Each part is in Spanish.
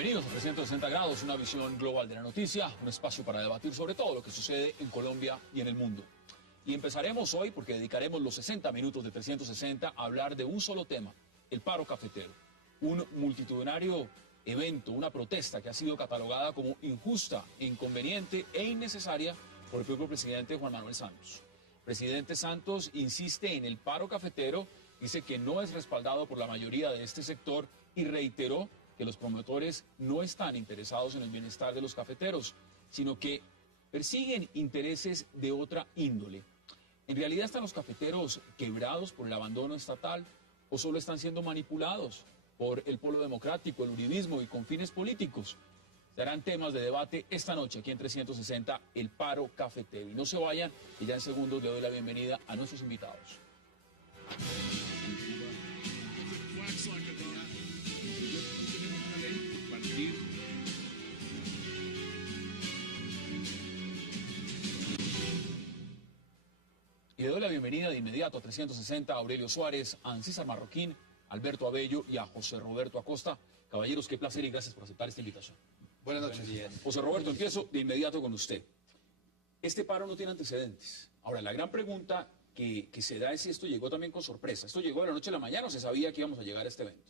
Bienvenidos a 360 grados, una visión global de la noticia, un espacio para debatir sobre todo lo que sucede en Colombia y en el mundo. Y empezaremos hoy porque dedicaremos los 60 minutos de 360 a hablar de un solo tema, el paro cafetero. Un multitudinario evento, una protesta que ha sido catalogada como injusta, inconveniente e innecesaria por el propio presidente Juan Manuel Santos. Presidente Santos insiste en el paro cafetero, dice que no es respaldado por la mayoría de este sector y reiteró que los promotores no están interesados en el bienestar de los cafeteros, sino que persiguen intereses de otra índole. ¿En realidad están los cafeteros quebrados por el abandono estatal o solo están siendo manipulados por el polo democrático, el uribismo y con fines políticos? Serán temas de debate esta noche aquí en 360, el paro cafetero. Y no se vayan, que ya en segundos le doy la bienvenida a nuestros invitados. Y le doy la bienvenida de inmediato a 360 a Aurelio Suárez, a Ancísar Marroquín, Alberto Abello y a José Roberto Acosta. Caballeros, qué placer y gracias por aceptar esta invitación. Buenas noches. José Roberto, empiezo de inmediato con usted. Este paro no tiene antecedentes. Ahora, la gran pregunta que se da es si esto llegó también con sorpresa. ¿Esto llegó de la noche a la mañana o se sabía que íbamos a llegar a este evento?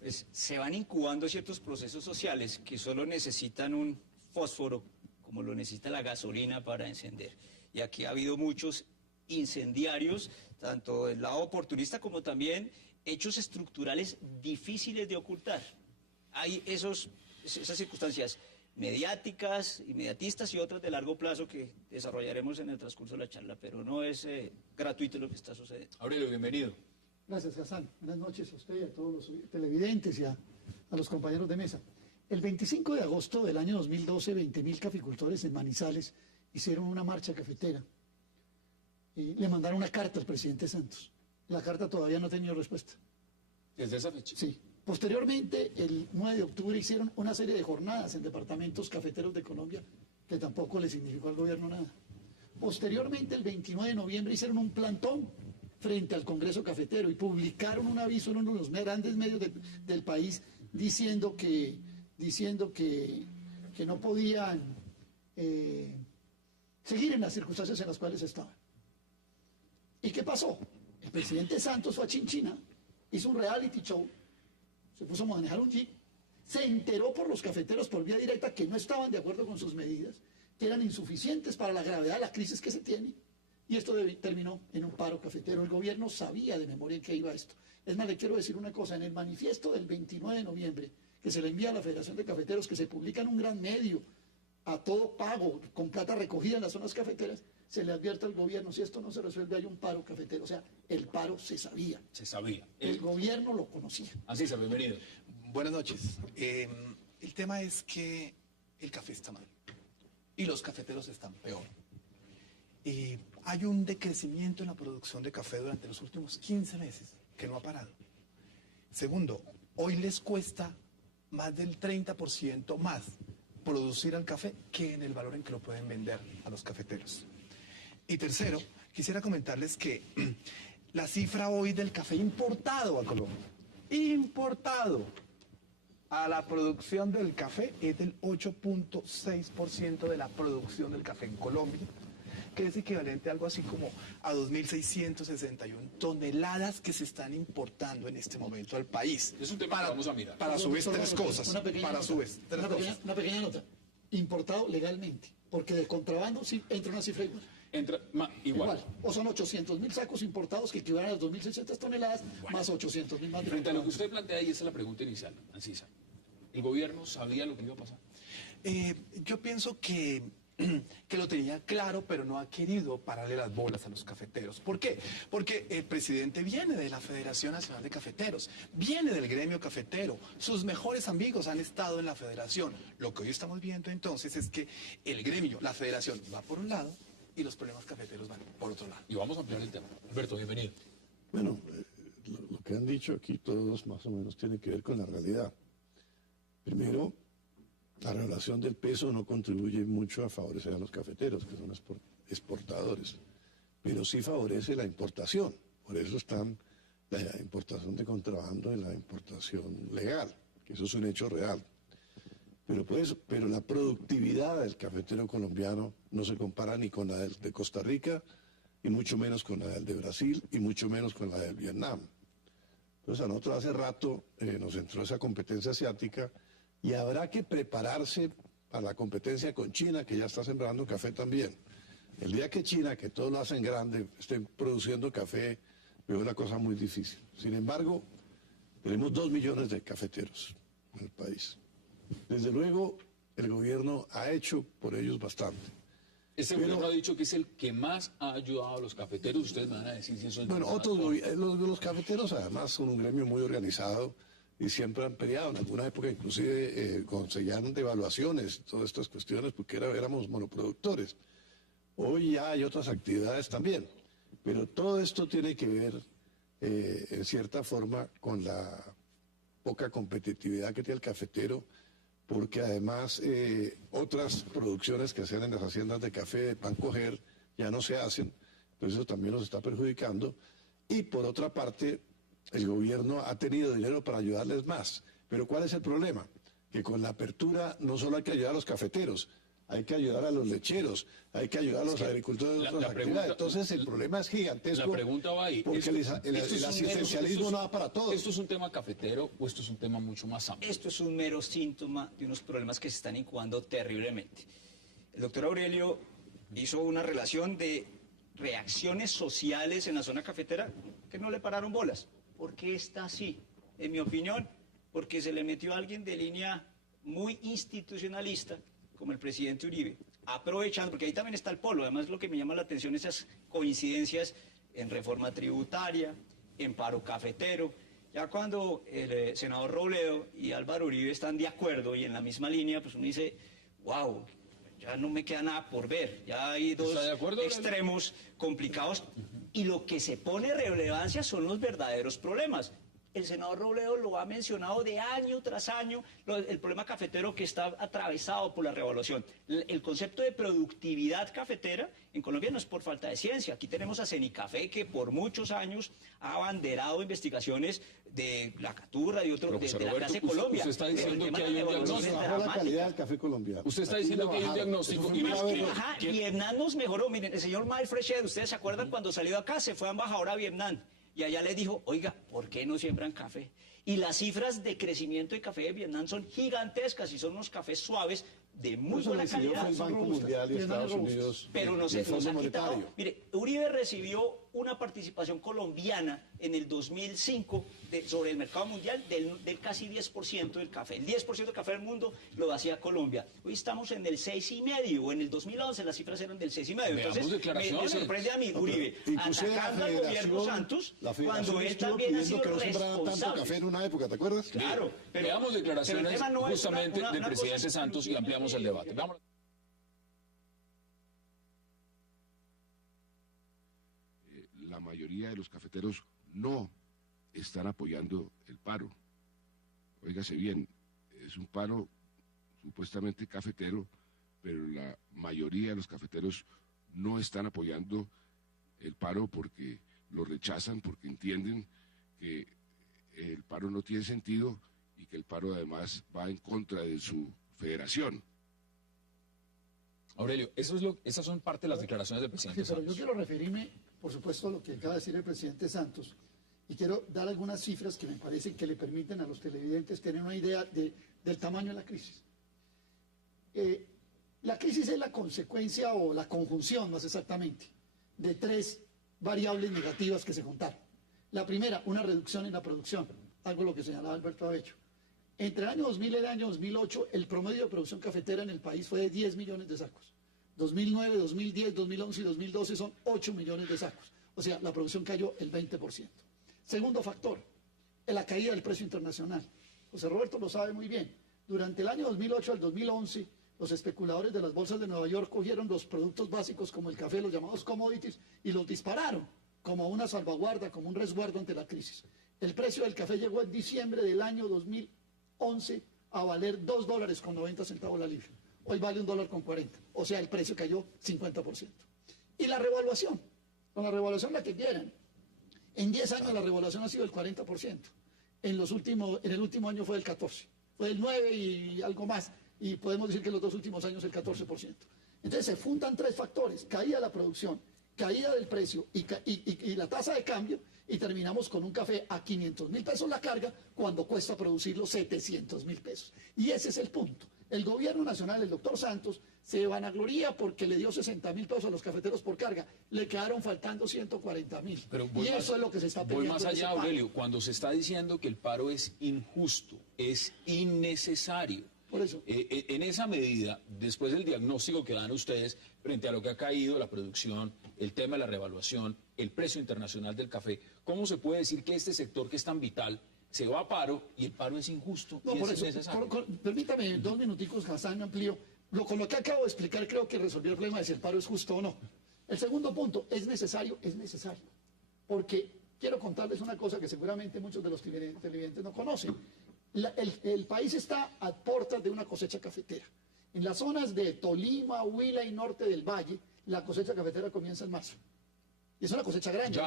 Pues se van incubando ciertos procesos sociales que solo necesitan un fósforo, como lo necesita la gasolina para encender. Y aquí ha habido muchos incendiarios, tanto del lado oportunista como también hechos estructurales difíciles de ocultar. Hay esas circunstancias mediáticas, inmediatistas y otras de largo plazo que desarrollaremos en el transcurso de la charla, pero no es gratuito lo que está sucediendo. Aurelio, bienvenido. Gracias, Hassan. Buenas noches a usted y a todos los televidentes y a los compañeros de mesa. El 25 de agosto del año 2012, 20.000 caficultores en Manizales hicieron una marcha cafetera y le mandaron una carta al presidente Santos. La carta todavía no ha tenido respuesta. ¿Desde esa fecha? Sí. Posteriormente, el 9 de octubre hicieron una serie de jornadas en departamentos cafeteros de Colombia que tampoco le significó al gobierno nada. Posteriormente, el 29 de noviembre hicieron un plantón frente al Congreso Cafetero y publicaron un aviso en uno de los grandes medios del país diciendo que no podían seguir en las circunstancias en las cuales estaban. ¿Y qué pasó? El presidente Santos fue a Chinchina, hizo un reality show, se puso a manejar un jeep, se enteró por los cafeteros por vía directa que no estaban de acuerdo con sus medidas, que eran insuficientes para la gravedad de la crisis que se tiene, y esto terminó en un paro cafetero. El gobierno sabía de memoria en qué iba esto. Es más, le quiero decir una cosa, en el manifiesto del 29 de noviembre, que se le envía a la Federación de Cafeteros, que se publica en un gran medio, a todo pago, con plata recogida en las zonas cafeteras, se le advierte al gobierno, si esto no se resuelve hay un paro cafetero. O sea, el paro se sabía. Se sabía. El gobierno lo conocía. Ancísar, bienvenido. Buenas noches. El tema es que el café está mal y los cafeteros están peor. Hay un decrecimiento en la producción de café durante los últimos 15 meses que no ha parado. Segundo, hoy les cuesta más del 30% más producir al café que en el valor en que lo pueden vender a los cafeteros. Y tercero, quisiera comentarles que la cifra hoy del café importado a Colombia, importado a la producción del café, es del 8.6% de la producción del café en Colombia, que es equivalente a algo así como a 2.661 toneladas que se están importando en este momento al país. Es un tema que vamos a mirar. Para su vez tres cosas. Una pequeña nota. Importado legalmente, porque de contrabando sí entra una cifra igual. Entra igual. O son 800.000 sacos importados que equivalen a las 2.600 toneladas, más 800.000 más de Frente a lo que contrabando. usted plantea, y esa es la pregunta inicial, Ancísar, ¿el gobierno sabía lo que iba a pasar? Yo pienso que lo tenía claro, pero no ha querido pararle las bolas a los cafeteros. ¿Por qué? Porque el presidente viene de la Federación Nacional de Cafeteros, viene del gremio cafetero, sus mejores amigos han estado en la federación. Lo que hoy estamos viendo entonces es que el gremio, la federación, va por un lado y los problemas cafeteros van por otro lado. Y vamos a ampliar el tema. Alberto, bienvenido. Bueno, lo que han dicho aquí todos más o menos tiene que ver con la realidad. Primero, la relación del peso no contribuye mucho a favorecer a los cafeteros, que son exportadores, pero sí favorece la importación. Por eso están la importación de contrabando y la importación legal, que eso es un hecho real. Pero la productividad del cafetero colombiano no se compara ni con la de Costa Rica, y mucho menos con la del de Brasil, y mucho menos con la del Vietnam. Entonces a nosotros hace rato nos entró esa competencia asiática, y habrá que prepararse para la competencia con China, que ya está sembrando café también. El día que China, que todo lo hacen grande, estén produciendo café, veo una cosa muy difícil. Sin embargo, tenemos 2 millones de cafeteros en el país. Desde luego, el gobierno ha hecho por ellos bastante. Este gobierno ha dicho que es el que más ha ayudado a los cafeteros. Ustedes me van a decir si eso es Bueno, verdad. los cafeteros además son un gremio muy organizado y siempre han peleado. En alguna época inclusive conseguían devaluaciones, todas estas cuestiones, porque éramos monoproductores. Hoy ya hay otras actividades también, pero todo esto tiene que ver, en cierta forma, con la poca competitividad que tiene el cafetero, porque además otras producciones que hacían en las haciendas de café, de pan coger, ya no se hacen, entonces eso también nos está perjudicando. Y por otra parte, el gobierno ha tenido dinero para ayudarles más. Pero ¿cuál es el problema? Que con la apertura no solo hay que ayudar a los cafeteros, hay que ayudar a los lecheros, hay que ayudar a los agricultores de otras actividades. Entonces el problema es gigantesco. La pregunta va ahí. Porque el asistencialismo no va para todos. ¿Esto es un tema cafetero o esto es un tema mucho más amplio? Esto es un mero síntoma de unos problemas que se están incubando terriblemente. El doctor Aurelio hizo una relación de reacciones sociales en la zona cafetera que no le pararon bolas. ¿Por qué está así? En mi opinión, porque se le metió a alguien de línea muy institucionalista, como el presidente Uribe, aprovechando, porque ahí también está el polo. Además, lo que me llama la atención, esas coincidencias en reforma tributaria, en paro cafetero. Ya cuando el senador Robledo y Álvaro Uribe están de acuerdo y en la misma línea, pues uno dice, wow, ya no me queda nada por ver. Ya hay dos extremos complicados y lo que se pone en relevancia son los verdaderos problemas. El senador Robledo lo ha mencionado de año tras año, el problema cafetero que está atravesado por la revaluación. El concepto de productividad cafetera en Colombia no es por falta de ciencia. Aquí tenemos a Cenicafé, que por muchos años ha abanderado investigaciones de la Caturra y otros de la clase Colombia. Usted está diciendo que hay un diagnóstico. Bajó la calidad del café colombiano. Usted está diciendo que hay un diagnóstico. Ajá, Vietnam nos mejoró. Miren, el señor Mike Frechet, ¿ustedes se acuerdan cuando salió de acá? Se fue embajador a Vietnam. Y allá le dijo, oiga, ¿por qué no siembran café? Y las cifras de crecimiento de café de Vietnam son gigantescas y son unos cafés suaves de muy buena calidad. El Banco Mundial y Estados Unidos. Pero nos han quitado. Mire, Uribe recibió una participación colombiana en el 2005 sobre el mercado mundial del casi 10% del café. El 10% del café del mundo lo hacía Colombia. Hoy estamos en el 6,5%. En el 2011 las cifras eran del 6,5%. Entonces me sorprende a mí Uribe atacando al gobierno Santos cuando él también ha sido responsable. Tanto café en una época, ¿te acuerdas? Claro, pero veamos declaraciones justamente del presidente Santos y ampliamos el debate. Vamos. La mayoría de los cafeteros no están apoyando el paro. Óigase bien, es un paro supuestamente cafetero, pero la mayoría de los cafeteros no están apoyando el paro porque lo rechazan, porque entienden que el paro no tiene sentido y que el paro además va en contra de su federación. Aurelio, esas son parte de las declaraciones del presidente Sí, pero Santos. yo quiero referirme, por supuesto, a lo que acaba de decir el presidente Santos, y quiero dar algunas cifras que me parecen que le permiten a los televidentes tener una idea del tamaño de la crisis. La crisis es la consecuencia o la conjunción, más exactamente, de 3 variables negativas que se juntaron. La primera, una reducción en la producción, algo lo que señalaba Alberto Abello. Entre el año 2000 y el año 2008, el promedio de producción cafetera en el país fue de 10 millones de sacos. 2009, 2010, 2011 y 2012 son 8 millones de sacos. O sea, la producción cayó el 20%. Segundo factor, la caída del precio internacional. José Roberto lo sabe muy bien. Durante el año 2008 al 2011, los especuladores de las bolsas de Nueva York cogieron los productos básicos como el café, los llamados commodities, y los dispararon como una salvaguarda, como un resguardo ante la crisis. El precio del café llegó en diciembre del año 2011 a valer $2.90 la libra. Hoy vale $1.40. O sea, el precio cayó 50%. Y la revaluación. Con la revaluación la que quieran. En 10 años la revaluación ha sido el 40%. En el último año fue del 14%. Fue del 9% y algo más y podemos decir que en los 2 últimos años el 14%. Entonces se juntan 3 factores: caída de la producción, caída del precio y la tasa de cambio, y terminamos con un café a 500.000 pesos la carga cuando cuesta producirlo 700.000 pesos. Y ese es el punto. El gobierno nacional, el doctor Santos, se vanagloría porque le dio 60.000 pesos a los cafeteros por carga. Le quedaron faltando 140.000. Y eso es lo que se está peleando. Voy más allá, Aurelio, cuando se está diciendo que el paro es injusto, es innecesario. Por eso. En esa medida, después del diagnóstico que dan ustedes frente a lo que ha caído la producción, el tema de la revaluación, el precio internacional del café, ¿cómo se puede decir que este sector que es tan vital se va a paro y el paro es injusto No, y por es eso, innecesario? permítame 2 minuticos, Hassan, amplío. Con lo que acabo de explicar, creo que resolvió el problema de si el paro es justo o no. El segundo punto, es necesario. Porque quiero contarles una cosa que seguramente muchos de los televidentes no conocen. El país está a puertas de una cosecha cafetera. En las zonas de Tolima, Huila y norte del Valle, la cosecha cafetera comienza en marzo. Y es una cosecha grande.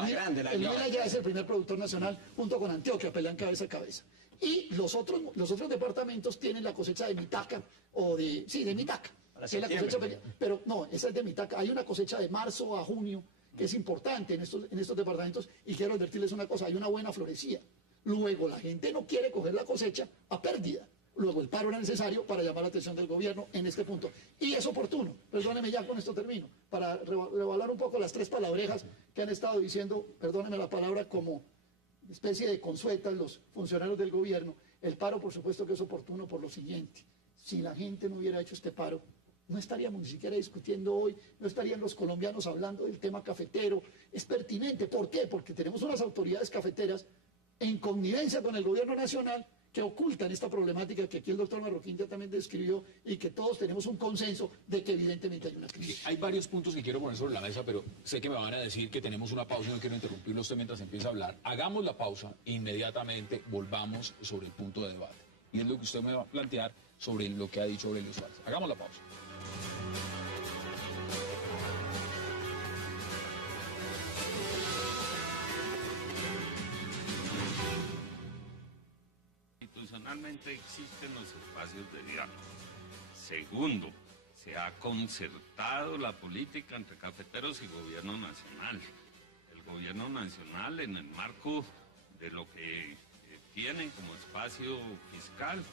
El Huila ya es el primer productor nacional, junto con Antioquia, pelean cabeza a cabeza. Y los otros departamentos tienen la cosecha de Mitaca, de Mitaca. Que es la cosecha, pero no, esa es de Mitaca. Hay una cosecha de marzo a junio, que es importante en estos departamentos, y quiero advertirles una cosa: hay una buena florecía. Luego la gente no quiere coger la cosecha a pérdida. Luego el paro era necesario para llamar la atención del gobierno en este punto. Y es oportuno, perdóneme, ya con esto termino, para revaluar un poco las 3 palabrejas que han estado diciendo, perdóneme la palabra, como especie de consuetas los funcionarios del gobierno. El paro, por supuesto que es oportuno por lo siguiente: si la gente no hubiera hecho este paro, no estaríamos ni siquiera discutiendo hoy, no estarían los colombianos hablando del tema cafetero. Es pertinente. ¿Por qué? Porque tenemos unas autoridades cafeteras en connivencia con el gobierno nacional que ocultan esta problemática que aquí el doctor Marroquín ya también describió, y que todos tenemos un consenso de que evidentemente hay una crisis. Hay varios puntos que quiero poner sobre la mesa, pero sé que me van a decir que tenemos una pausa y no quiero interrumpirlo usted mientras empieza a hablar. Hagamos la pausa e inmediatamente volvamos sobre el punto de debate. Y es lo que usted me va a plantear sobre lo que ha dicho Aurelio Suárez. Hagamos la pausa. Institucionalmente existen los espacios de diálogo. Segundo, se ha concertado la política entre cafeteros y gobierno nacional. El gobierno nacional, en el marco de lo que tienen como espacio fiscal,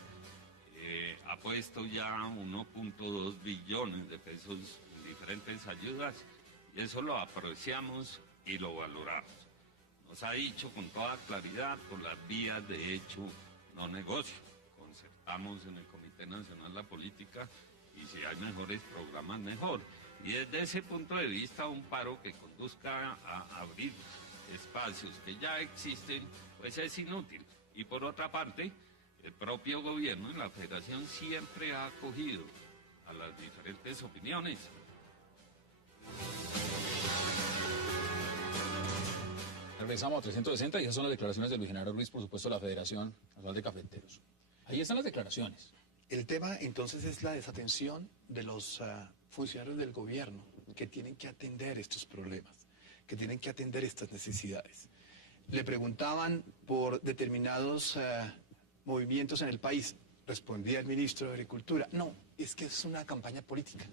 ha puesto ya 1.2 billones de pesos en diferentes ayudas, y eso lo apreciamos y lo valoramos. Nos ha dicho con toda claridad por las vías de hecho no negocio. Concertamos en el Comité Nacional la política, y si hay mejores programas, mejor. Y desde ese punto de vista, un paro que conduzca a abrir espacios que ya existen, pues es inútil. Y por otra parte, el propio gobierno y la federación siempre ha acogido a las diferentes opiniones. Regresamos a 360 y esas son las declaraciones de Luis Genaro Ruiz, por supuesto, de la Federación Nacional de Cafeteros. Ahí están las declaraciones. El tema entonces es la desatención de los funcionarios del gobierno, que tienen que atender estos problemas, que tienen que atender estas necesidades. Le preguntaban por determinados movimientos en el país. Respondía el ministro de Agricultura: no, es que es una campaña política.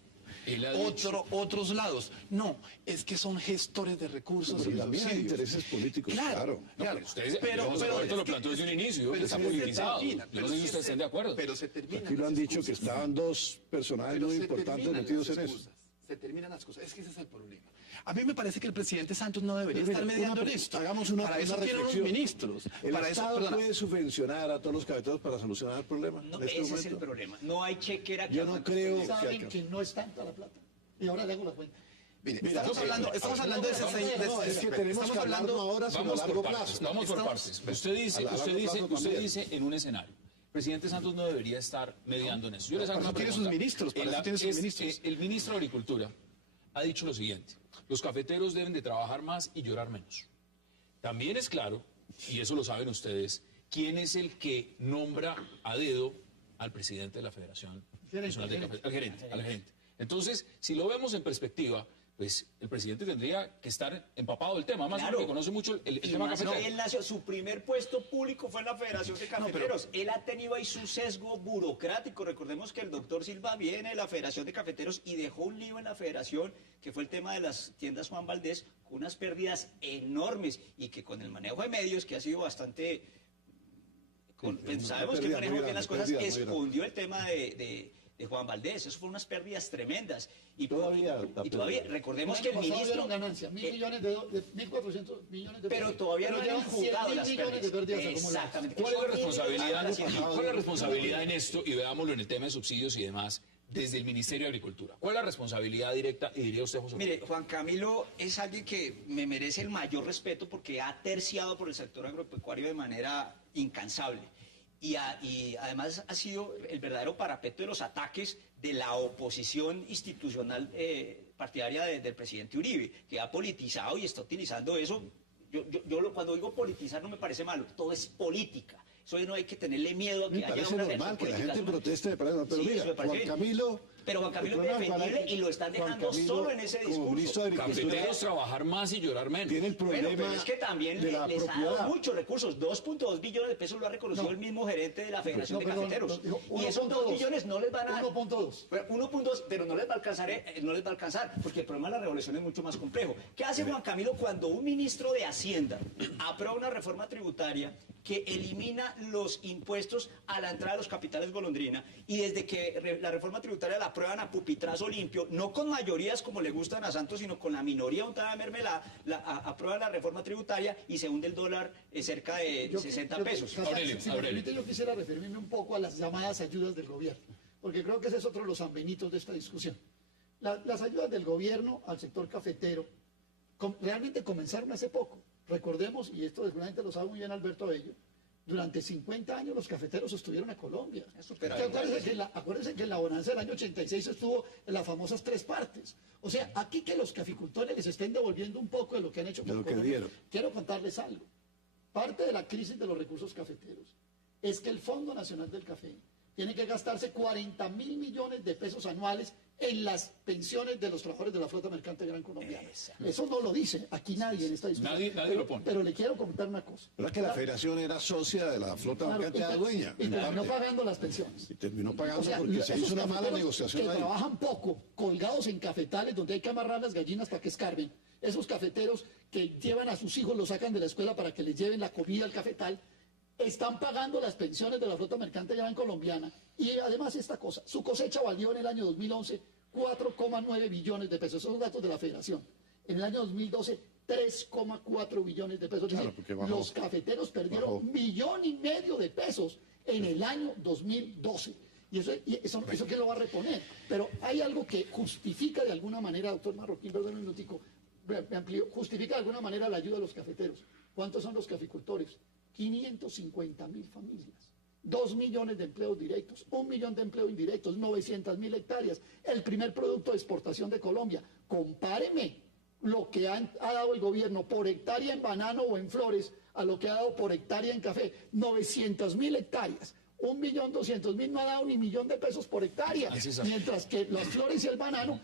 Otros lados: no, es que son gestores de recursos Pero y también hay subsidios. intereses políticos, claro. Pero ustedes, esto lo planteó desde un inicio, está politizado. Yo no sé si ustedes están de acuerdo. Pero se terminan Aquí lo han las dicho que excusas. estaban 2 personajes Pero muy se importantes terminan metidos las en eso. excusas, se terminan las cosas. Es que ese es el problema. A mí me parece que el presidente Santos no debería Pero mira, estar mediando en esto. hagamos una Para eso tiene unos reflexión. ministros. ¿El Para eso, Estado perdona, puede subvencionar a todos los cafeteros para solucionar el problema? No, en este ese es el momento? problema. No hay chequera que Yo no aguante creo- este Saben que no es tanta la plata. Y ahora le hago la cuenta. mire, Mira, estamos hablando de ese... No, es que tenemos que hablar no ahora, sino a Vamos largo por partes. plazo. Vamos por partes. Usted dice, a largo plazo usted también. dice en un escenario: el presidente Santos no debería estar mediando en eso. Yo les hago Para una eso tiene pregunta. sus ministros, para eso tiene sus ministros. El ministro de Agricultura ha dicho lo siguiente: los cafeteros deben de trabajar más y llorar menos. También es claro, y eso lo saben ustedes, quién es el que nombra a dedo al presidente de la Federación Nacional de Cafeteros, al gerente. Entonces, si lo vemos en perspectiva, pues el presidente tendría que estar empapado del tema, más Claro. porque conoce mucho el Y tema más cafetero. que él nació, su primer puesto público fue en la Federación de Cafeteros. Él ha tenido ahí su sesgo burocrático. Recordemos que el doctor Silva viene de la Federación de Cafeteros y dejó un lío en la Federación, que fue el tema de las tiendas Juan Valdés, con unas pérdidas enormes y que con el manejo de medios, que ha sido bastante... sabemos que él maneja bien las cosas, escondió el tema de Juan Valdés. Eso fueron unas pérdidas tremendas. Y todavía recordemos que el ministro... ganancia, 1.400 millones de pesos. Pero todavía no llevan han juzgado las 100.000 millones de pérdidas acumuladas. Exactamente. ¿Cuál es la Son responsabilidad, millones de cuál es la responsabilidad en esto? Y veámoslo en el tema de subsidios y demás, desde el Ministerio de Agricultura. ¿Cuál es la responsabilidad directa, y diría usted, José? Mire, Juan Camilo es alguien que me merece el mayor respeto porque ha terciado por el sector agropecuario de manera incansable. Y además ha sido el verdadero parapeto de los ataques de la oposición institucional partidaria del presidente Uribe, que ha politizado y está utilizando eso. Cuando digo politizar no me parece malo, todo es política. Eso no hay que tenerle miedo a que Me haya parece una normal que la gente política. proteste, me parece normal, pero Sí, mira, eso me parece Juan bien. Camilo... Pero Juan Camilo el es problema defendible para- y lo están Juan dejando Camilo, solo en ese como discurso. ministro de Agricultura, Cafeteros trabajar más y llorar menos. tiene el problema Bueno, pero es que también de la les ha dado propiedad. muchos recursos. 2.2 billones de pesos lo ha reconocido No. el mismo gerente de la Federación de perdón, Cafeteros. digo, Y esos 2 billones no les van a dar. 1.2. 1.2, pero no les va a alcanzar, no les va a alcanzar, porque el problema de la revolución es mucho más complejo. ¿Qué hace Juan Camilo cuando un ministro de Hacienda aprueba una reforma tributaria que elimina los impuestos a la entrada de los capitales golondrina, y desde que la reforma tributaria la aprueban a pupitrazo limpio, no con mayorías como le gustan a Santos, sino con la minoría untada de mermelada, aprueban la reforma tributaria y se hunde el dólar cerca de 60 pesos? Aurelio, Si me Aurelio. permite, yo quisiera referirme un poco a las llamadas ayudas del gobierno, porque creo que ese es otro de los ambenitos de esta discusión. Las ayudas del gobierno al sector cafetero realmente comenzaron hace poco. Recordemos, y esto seguramente lo sabe muy bien Alberto Bello, durante 50 años los cafeteros estuvieron a Colombia. Acuérdense que en la bonanza del año 86 estuvo en las famosas 3 partes. O sea, aquí que los caficultores les estén devolviendo un poco de lo que han hecho De por lo que Colombia, dieron. quiero contarles algo. Parte de la crisis de los recursos cafeteros es que el Fondo Nacional del Café tiene que gastarse 40.000 millones de pesos anuales en las pensiones de los trabajadores de la flota mercante gran colombiana. Eso no lo dice aquí nadie en esta discusión. Nadie lo pone. Pero le quiero comentar una cosa. ¿Verdad que la federación era socia de la flota Claro, mercante, era dueña? y en terminó parte? pagando las pensiones. Y terminó pagando O sea, porque se esos hizo una mala cafeteros negociación que ahí. trabajan poco, colgados en cafetales donde hay que amarrar las gallinas para que escarben. Esos cafeteros que llevan a sus hijos, los sacan de la escuela para que les lleven la comida al cafetal, están pagando las pensiones de la flota mercante gran colombiana. Y además esta cosa, su cosecha valió en el año 2011 4,9 billones de pesos. Esos son datos de la federación. En el año 2012, 3,4 billones de pesos. Es Claro, decir, porque bajó. los cafeteros perdieron Bajó. 1,5 millones de pesos en el año 2012. Y eso ¿quién lo va a reponer? Pero hay algo que justifica de alguna manera, doctor Marroquín, perdón un minutico, me amplío, justifica de alguna manera la ayuda a los cafeteros. ¿Cuántos son los caficultores? 550.000 familias. 2 millones de empleos directos, 1 millón de empleos indirectos, 900.000 hectáreas, el primer producto de exportación de Colombia. Compáreme lo que ha dado el gobierno por hectárea en banano o en flores a lo que ha dado por hectárea en café. 900.000 hectáreas. 1.200.000 no ha dado ni millón de pesos por hectárea. Así es. Mientras que las flores y el banano,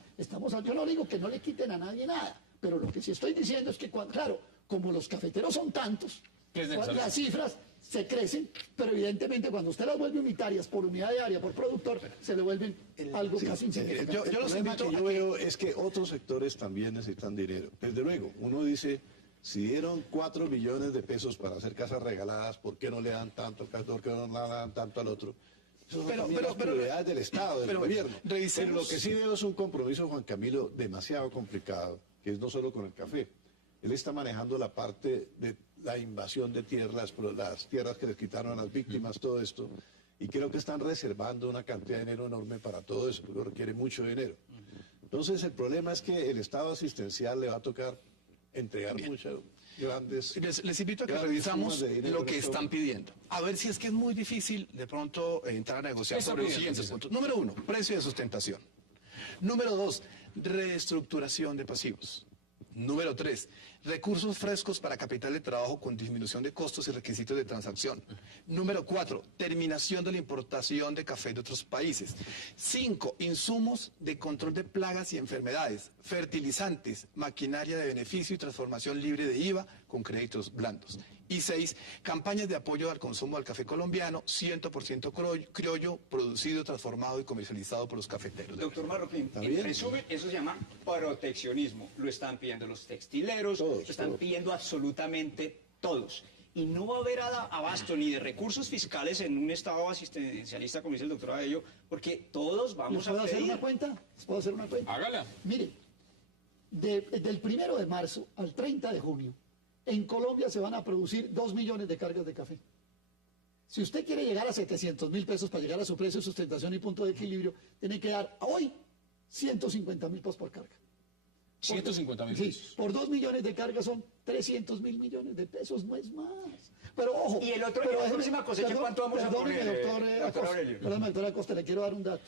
yo no digo que no le quiten a nadie nada, pero lo que sí estoy diciendo es que, claro, como los cafeteros son tantos, Es necesario. las cifras se crecen, pero evidentemente cuando usted las vuelve unitarias por unidad de área, por productor, se le vuelven algo casi insignificante. El problema que yo veo es que otros sectores también necesitan dinero. Desde luego, uno dice, si dieron 4 billones de pesos para hacer casas regaladas, ¿por qué no le dan tanto al castor, que no le dan tanto al otro? Eso son también las prioridades del Estado, del gobierno. Pero lo que sí veo es un compromiso, Juan Camilo, demasiado complicado, que es no solo con el café. Él está manejando la parte de la invasión de tierras, las tierras que les quitaron a las víctimas, todo esto. Y creo que están reservando una cantidad de dinero enorme para todo eso, porque requiere mucho dinero. Entonces, el problema es que el Estado asistencial le va a tocar entregar muchas grandes... Les invito a que grandes revisamos sumas de dinero lo que en esto. están pidiendo. A ver si es que es muy difícil de pronto entrar a negociar ¿Qué está sobre los pidiendo, siguientes César? puntos. Número 1, precio de sustentación. Número 2, reestructuración de pasivos. Número 3, Recursos frescos para capital de trabajo con disminución de costos y requisitos de transacción. Número 4, terminación de la importación de café de otros países. 5, insumos de control de plagas y enfermedades, fertilizantes, maquinaria de beneficio y transformación libre de IVA con créditos blandos. Y 6, campañas de apoyo al consumo del café colombiano, 100% criollo, producido, transformado y comercializado por los cafeteros. Doctor Marroquín, en resumen, eso se llama proteccionismo. Lo están pidiendo los textileros, lo están pidiendo absolutamente todos. Y no va a haber abasto ni de recursos fiscales en un estado asistencialista, como dice el doctor Abello, porque todos vamos a pedir... ¿Les puedo hacer una cuenta? ¿Les puedo hacer una cuenta? Hágala. Mire, del 1 de marzo al 30 de junio, en Colombia se van a producir 2 millones de cargas de café. Si usted quiere llegar a 700.000 pesos para llegar a su precio de sustentación y punto de equilibrio, tiene que dar hoy 150.000 pesos por carga. 150.000 Sí, pesos. por 2 millones de cargas son 300.000 millones de pesos, no es más. Pero ojo. Y el otro, pero en la déjeme- próxima cosecha, perdón- ¿cuánto vamos a perdóneme, poner, doctor doctor Acosta, Aurelio? perdóneme, doctor Acosta, le quiero dar un dato.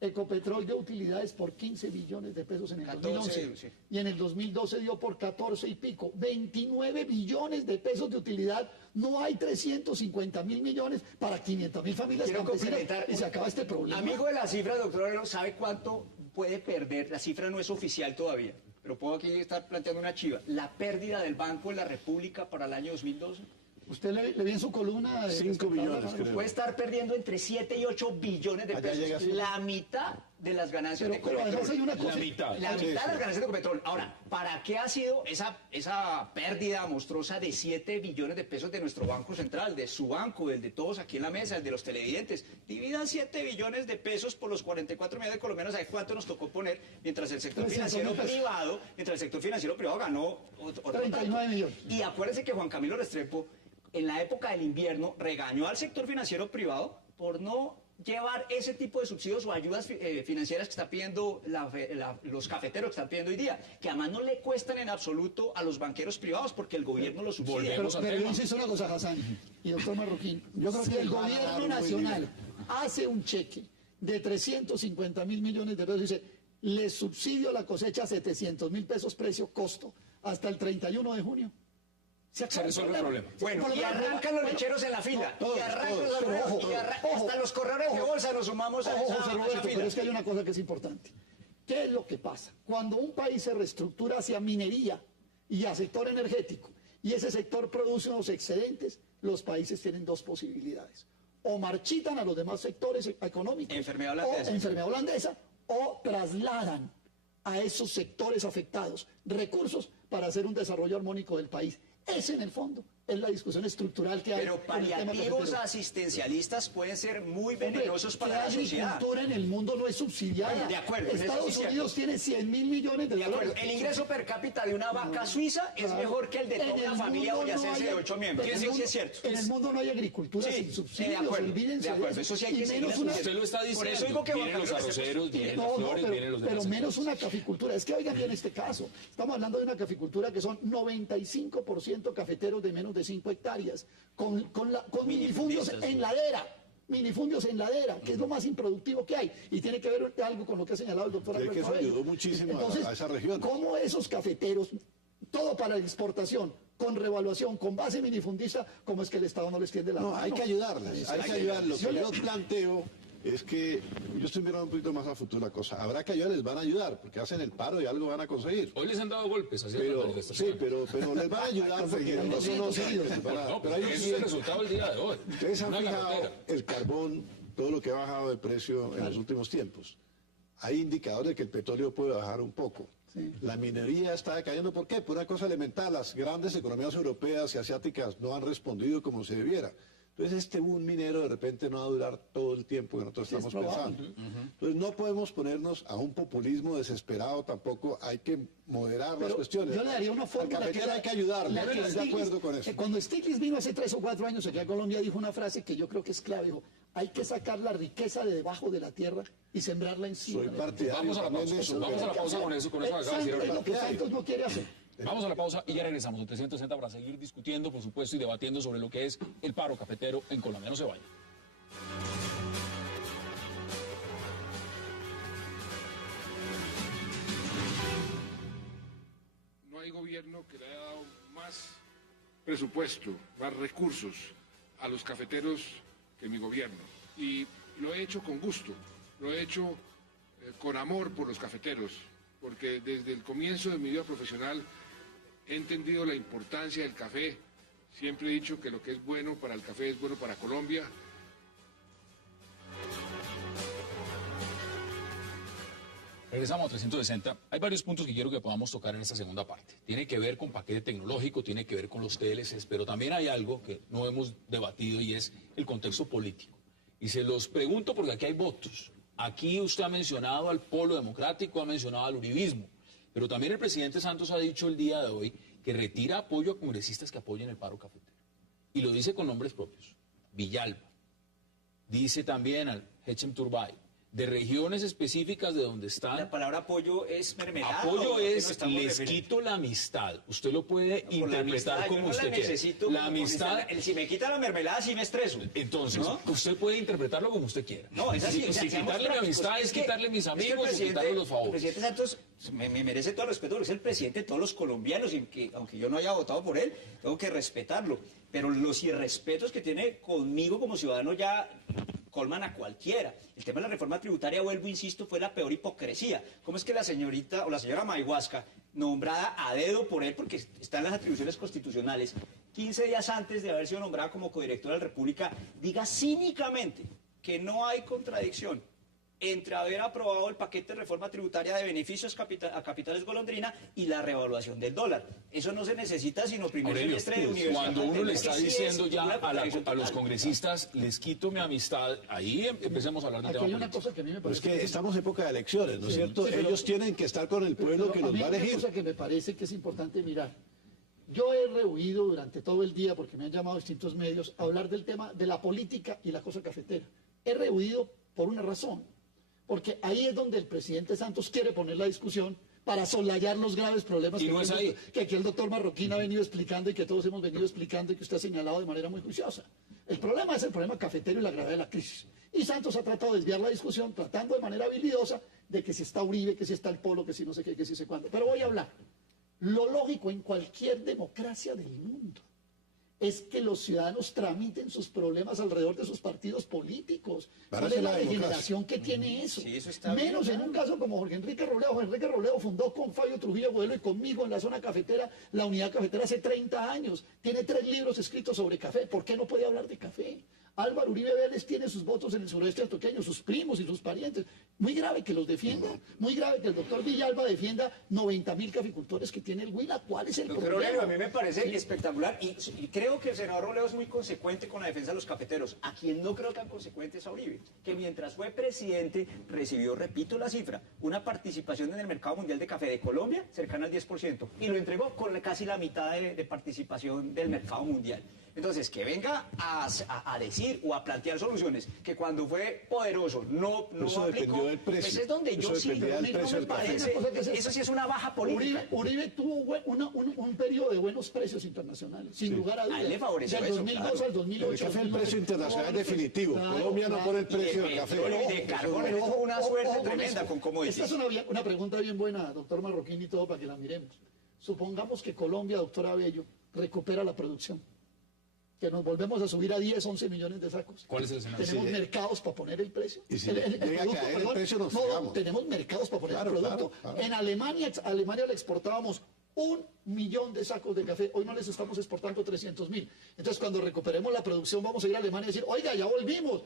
Ecopetrol dio utilidades por 15 billones de pesos en el 14, 2011 sí. y en el 2012 dio por 14 y pico, 29 billones de pesos de utilidad. No hay 350.000 millones para 500.000 familias Quiero campesinas complementar. y se acaba este problema. Amigo de la cifra, doctor Aurelio, ¿sabe cuánto puede perder? La cifra no es oficial todavía, pero puedo aquí estar planteando una chiva. La pérdida del Banco de la República para el año 2012 ¿Usted le vi en su columna? 5 billones, creo. creo. puede estar perdiendo entre 7 y 8 billones de Allá llega pesos. así. La mitad de las ganancias de Pero además hay Ecopetrol. una cosa. La mitad. La mitad de las ganancias de Ecopetrol. Ahora, ¿para qué ha sido esa pérdida monstruosa de 7 billones de pesos de nuestro Banco Central, de su banco, del de todos aquí en la mesa, el de los televidentes? Dividan 7 billones de pesos por los 44 millones de colombianos, ¿sabe cuánto nos tocó poner mientras el sector 300.000 financiero privado ganó otro 39 tanto? millones. Y acuérdense que Juan Camilo Restrepo, en la época del invierno, regañó al sector financiero privado por no llevar ese tipo de subsidios o ayudas financieras que está pidiendo los cafeteros que están pidiendo hoy día, que además no le cuestan en absoluto a los banqueros privados porque el gobierno los subsidia. Volvemos al Pero yo tema. insisto una cosa, Hassan y doctor Marroquín. Yo creo que el gobierno nacional hace un cheque de 350.000 millones de pesos y dice, le subsidio la cosecha a 700.000 pesos precio-costo hasta el 31 de junio. Se resuelve el problema. Bueno, y arrancan los lecheros en la fila. Y arrancan los pero arreglos, ojo, y hasta los corredores de bolsa nos sumamos a Ojo, esa José Roberto, fila. pero es que hay una cosa que es importante. ¿Qué es lo que pasa? Cuando un país se reestructura hacia minería y a sector energético, y ese sector produce unos excedentes, los países tienen dos posibilidades. O marchitan a los demás sectores económicos, Enfermedad holandesa. o enfermedad holandesa, o trasladan a esos sectores afectados recursos para hacer un desarrollo armónico del país. Ese, en el fondo, es la discusión estructural que hay. Pero con el tema paliativos cafetero. asistencialistas pueden ser muy Hombre, venenosos para la la sociedad. agricultura en el mundo no es subsidiada. De acuerdo, en eso Estados sí es cierto. Unidos tiene 100.000 millones de De acuerdo, dólares. el ingreso per cápita de una vaca suiza es Claro. mejor que el de En toda el una familia mundo boyacense de 8 miembros. en el Sí, sí mundo- es cierto. En el mundo no hay agricultura Sí, sin de subsidios, acuerdo, olvídense de acuerdo, eso. eso sí hay que Y seguir menos una, Usted lo está diciendo. Por eso digo que Juan Vienen los Camilo Restrepo arroceros, tiene- vienen no, las no, flores, vienen los pero demás menos sectores. una caficultura. Es que oigan bien este caso. Estamos hablando de una caficultura que son 95% cafeteros de menos de 5 hectáreas, con minifundios en ladera. Minifundios en ladera, que es lo más improductivo que hay. Y tiene que ver algo con lo que ha señalado el doctor Creo que Alberto eso Abello. ayudó muchísimo Entonces, a esa región. ¿cómo esos cafeteros, todo para la exportación, con revaluación, con base minifundista, cómo es que el Estado no les tiende la No, mano? hay que ayudarles, hay que ayudarles. Lo que Yo yo planteo es que yo estoy mirando un poquito más a futuro la cosa. Habrá que ayudarles, van a ayudar, porque hacen el paro y algo van a conseguir. Hoy les han dado golpes haciendo la Pero, sí, manifestación. pero les van a ayudar porque Hay eso no 200 heridos. No, pero hay un ese es el resultado del día de hoy. Ustedes han Una fijado carretera. el carbón, todo lo que ha bajado de precio en los últimos tiempos. Hay indicadores de que el petróleo puede bajar un poco. La minería está decayendo. ¿Por qué? Por una cosa elemental. Las grandes economías europeas y asiáticas no han respondido como se debiera. Entonces este boom minero de repente no va a durar todo el tiempo que nosotros Sí, es estamos probable. pensando. Entonces no podemos ponernos a un populismo desesperado tampoco. Hay que moderar las Pero cuestiones. Yo le daría una Al fórmula cafetero hay que ayudarle. la que Estoy de acuerdo con eso. Cuando Stiglitz vino hace 3 o 4 años aquí a Colombia, dijo una frase que yo creo que es clave. Dijo, hay que sacar la riqueza de debajo de la tierra y sembrarla encima. Soy de la partidario Vamos a la también pausa, de eso. vamos a la pausa con eso que acaba de decir Es lo Alberto. que Santos no quiere hacer. Vamos a la pausa y ya regresamos en 360 para seguir discutiendo, por supuesto, y debatiendo sobre lo que es el paro cafetero en Colombia. No se vayan. No hay gobierno gobierno que le ha dado más presupuesto, más recursos a los cafeteros que mi gobierno. Y lo he hecho con gusto, lo he hecho con amor por los cafeteros, porque desde el comienzo de mi vida profesional he entendido la importancia del café. Siempre he dicho que lo que es bueno para el café es bueno para Colombia. Regresamos a 360. Hay varios puntos que quiero que podamos tocar en esta segunda parte. Tiene que ver con paquete tecnológico, tiene que ver con los TLCs, pero también hay algo que no hemos debatido y es el contexto político. Y se los pregunto porque aquí hay votos. Aquí usted ha mencionado al polo democrático, ha mencionado al uribismo, pero también el presidente Santos ha dicho el día de hoy que retira apoyo a congresistas que apoyen el paro cafetero. Y lo dice con nombres propios. Villalba. Dice también al Hechem Turbay. De regiones específicas de donde están. La palabra apoyo es mermelada. Apoyo es, les quito la amistad. Usted lo puede interpretar como usted quiera. La amistad. Si me quita la mermelada, sí me estreso. Entonces, ¿no? Usted puede interpretarlo como usted quiera. No, es así. Si quitarle mi amistad es quitarle mis amigos o quitarle los favores. El presidente Santos me merece todo el respeto porque es el presidente de todos los colombianos y que, aunque yo no haya votado por él, tengo que respetarlo. Pero los irrespetos que tiene conmigo como ciudadano ya colman a cualquiera. El tema de la reforma tributaria, vuelvo, insisto, fue la peor hipocresía. ¿Cómo es que la señorita o la señora Mayhuasca, nombrada a dedo por él porque está en las atribuciones constitucionales, 15 días antes de haber sido nombrada como codirectora de la República, diga cínicamente que no hay contradicción entre haber aprobado el paquete de reforma tributaria de beneficios a capitales golondrina y la revaluación del dólar? Eso no se necesita sino primer Aurelio, semestre de universidad. cuando uno le está diciendo sí ya a los total. congresistas, les quito mi amistad, ahí empecemos a hablar de Aquí tema hay una político. cosa que a mí me Pero es parece... que estamos en época de elecciones, ¿no es cierto? sí, pero- Ellos tienen que estar con el pueblo que Pero los mí va a hay elegir. una cosa que me parece que es importante mirar. Yo he rehuido durante todo el día, porque me han llamado distintos medios, a hablar del tema de la política y la cosa cafetera. He rehuido por una razón, porque ahí es donde el presidente Santos quiere poner la discusión para soslayar los graves problemas Y no es ahí. que aquí el doctor Marroquín ha venido explicando y que todos hemos venido explicando y que usted ha señalado de manera muy juiciosa. El problema es el problema cafetero y la gravedad de la crisis. Y Santos ha tratado de desviar la discusión, tratando de manera habilidosa de que si está Uribe, que si está el Polo, que si no sé qué, que si sé cuándo. Pero voy a hablar. Lo lógico en cualquier democracia del mundo es que los ciudadanos tramiten sus problemas alrededor de sus partidos políticos. Para ¿Cuál eso es la la democracia. degeneración que tiene eso? Sí, eso está Menos bien, en un caso como Jorge Enrique Robledo. Jorge Enrique Robledo fundó con Fabio Trujillo Modelo y conmigo en la zona cafetera, la unidad cafetera, hace 30 años. Tiene 3 libros escritos sobre café. ¿Por qué no puede hablar de café? Álvaro Uribe Vélez tiene sus votos en el sureste antioqueño, sus primos y sus parientes. Muy grave que los defienda, muy grave que el doctor Villalba defienda 90.000 caficultores que tiene el Huila. ¿Cuál es el Doctor problema? Aurelio, a mí me parece espectacular y creo que el senador Robledo es muy consecuente con la defensa de los cafeteros. A quien no creo tan consecuente es a Uribe, que mientras fue presidente recibió, repito la cifra, una participación en el mercado mundial de café de Colombia cercana al 10% y lo entregó con casi la mitad de participación del mercado mundial. Entonces, que venga a decir o a plantear soluciones que cuando fue poderoso no Eso aplicó, dependió del precio. pues es donde yo Eso sí, dependía pero del no precio me del café. parece, Una cosa que es eso sí es una baja política. Uribe tuvo un periodo de buenos precios internacionales, sin lugar a dudas. A él le favoreció Del eso, 2002 claro. al 2008. El café, el precio internacional es definitivo. Claro, Colombia no claro. pone el precio del café. petróleo y de carbón, eso fue una suerte Ojo con tremenda eso. con commodities. Esta es una pregunta bien buena, doctor Marroquín, y todo para que la miremos. Supongamos que Colombia, doctor Abello, recupera la producción, que nos volvemos a subir a 10, 11 millones de sacos. ¿Cuál es el escenario? Tenemos Sí. mercados para poner el precio. Y si llega a caer el precio, nos fregamos. tenemos mercados para poner Claro, el producto. claro, claro. En Alemania le exportábamos 1 millón de sacos de café. Hoy no les estamos exportando 300.000. Entonces, cuando recuperemos la producción, vamos a ir a Alemania y decir, oiga, ya volvimos.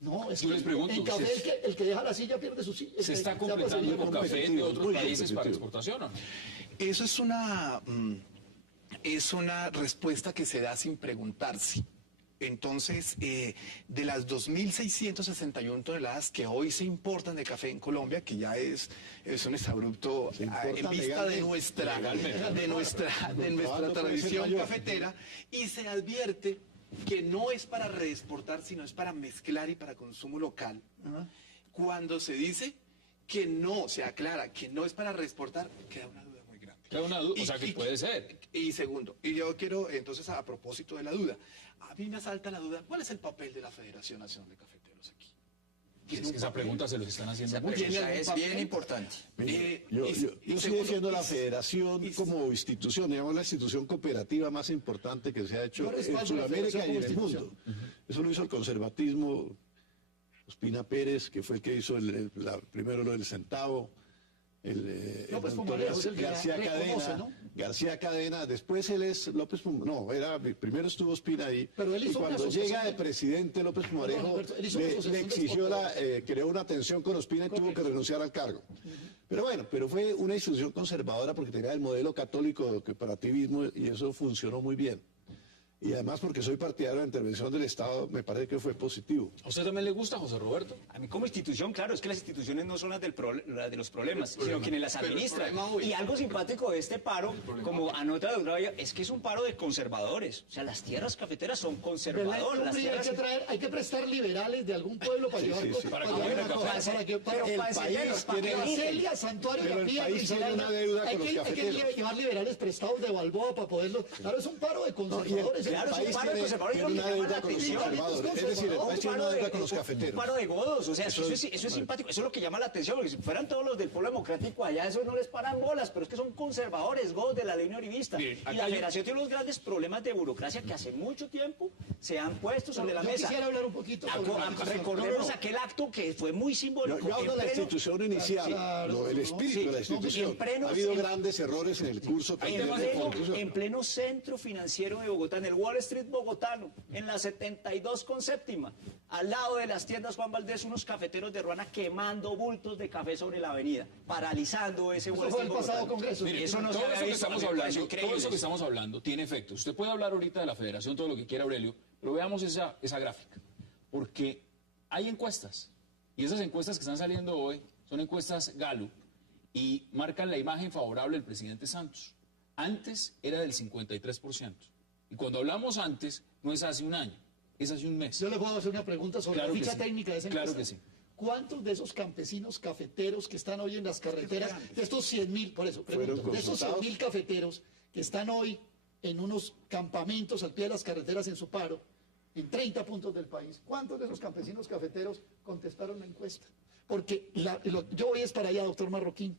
No, es Yo les pregunto, en café ¿se- el que deja la silla pierde su silla. ¿Se está completando con café de otros muy países para competitivo. exportación o no? Eso es una respuesta que se da sin preguntarse. Entonces, de las 2.661 toneladas que hoy se importan de café en Colombia, que ya es un exabrupto Se importa en vista de legalmente. nuestra ¿Cuándo puede ser tradición mayor? cafetera, y se advierte que no es para reexportar, sino es para mezclar y para consumo local. Cuando se dice que no, se aclara que no es para reexportar, queda una duda muy grande. Queda una duda, o sea que Y- puede ser. Y segundo, y yo quiero entonces a propósito de la duda, a mí me asalta la duda, ¿cuál es el papel de la Federación Nacional de Cafeteros aquí? Es que esa pregunta se los están haciendo Esa muchos. pregunta es bien importante. Yo estoy diciendo la federación como institución, digamos la institución cooperativa más importante que se ha hecho Yo respaldo en la Sudamérica y en el federación mundo. Eso lo hizo el conservatismo, Ospina Pérez, que fue el que hizo primero lo del centavo, el López doctor Pumarejo es el que García reconoce, Cadena, ¿no? García Cadena, después él es López Pumarejo, primero estuvo Ospina ahí, Pero él y hizo una cuando asociación llega de de- presidente López Pumarejo, Alberto, él hizo una le asociación de exigió exportadores. creó una tensión con Ospina y tuvo que renunciar al cargo. Pero bueno, fue una institución conservadora porque tenía el modelo católico de cooperativismo y eso funcionó muy bien. Y además porque soy partidario de la intervención del Estado, me parece que fue positivo. ¿A usted también le gusta, José Roberto? A mí como institución, claro, es que las instituciones no son las las de los problemas, sino quienes las Pero el administran. problema hoy- Y algo simpático de este paro, como anota el doctor Avia, es que es un paro de conservadores. O sea, las tierras cafeteras son conservadoras. Las tierras... hay que prestar liberales de algún pueblo para llevar cosas. Para para que llevar venga cosas, café. para que Pero el para país para tiene- que la dicen. Celia, Santuario, Pero la el Pía, país tiene Risaralda, una deuda hay con que- los hay que cafeteros. llevar liberales prestados de Balboa para poderlo. Claro, es un paro de conservadores. Claro, es un país paro de tiene conservadores. una Lo que llama deuda la con los atención. conservadores. Es decir, el país tiene una deuda con los cafeteros. Un paro de godos, o sea, eso es simpático, eso es lo que llama la atención, porque si fueran todos los del pueblo democrático allá, eso no les paran bolas, pero es que son conservadores, godos de la ley uribista. Bien, Y acá la hay- federación tiene unos grandes problemas de burocracia que hace mucho tiempo se han puesto sobre la Yo mesa. quisiera hablar un poquito sobre la institución. Recordemos aquel acto que fue muy simbólico. Yo hablo de la en pleno- institución inicial, Claro, el espíritu de la sí, institución. en pleno- ha habido en- grandes errores en el curso En también de la pleno, institución. en pleno centro financiero de Bogotá, en el Wall Street bogotano, en la 72 con séptima, al lado de las tiendas Juan Valdés, unos cafeteros de Ruana quemando bultos de café sobre la avenida, paralizando ese Wall Eso fue Street el pasado bogotano. congreso. Mire, Eso no se todo había eso que visto, estamos me hablando, parece todo increíble eso que eso. estamos hablando tiene efecto. Usted puede hablar ahorita de la federación, todo lo que quiera, Aurelio, pero veamos esa gráfica. Porque hay encuestas, y esas encuestas que están saliendo hoy son encuestas Gallup, y marcan la imagen favorable del presidente Santos. Antes era del 53%. Y cuando hablamos antes, no es hace un año, es hace un mes. Yo le puedo hacer una pregunta sobre Claro la que ficha sí. técnica de esa Claro encuesta. que sí. ¿Cuántos de esos campesinos cafeteros que están hoy en las carreteras, de estos 100.000, por eso, Fueron pregunto, de esos consultados. 100.000 cafeteros que están hoy en unos campamentos al pie de las carreteras en su paro, en 30 puntos del país, ¿cuántos de esos campesinos cafeteros contestaron la encuesta? Porque yo voy es para allá, doctor Marroquín.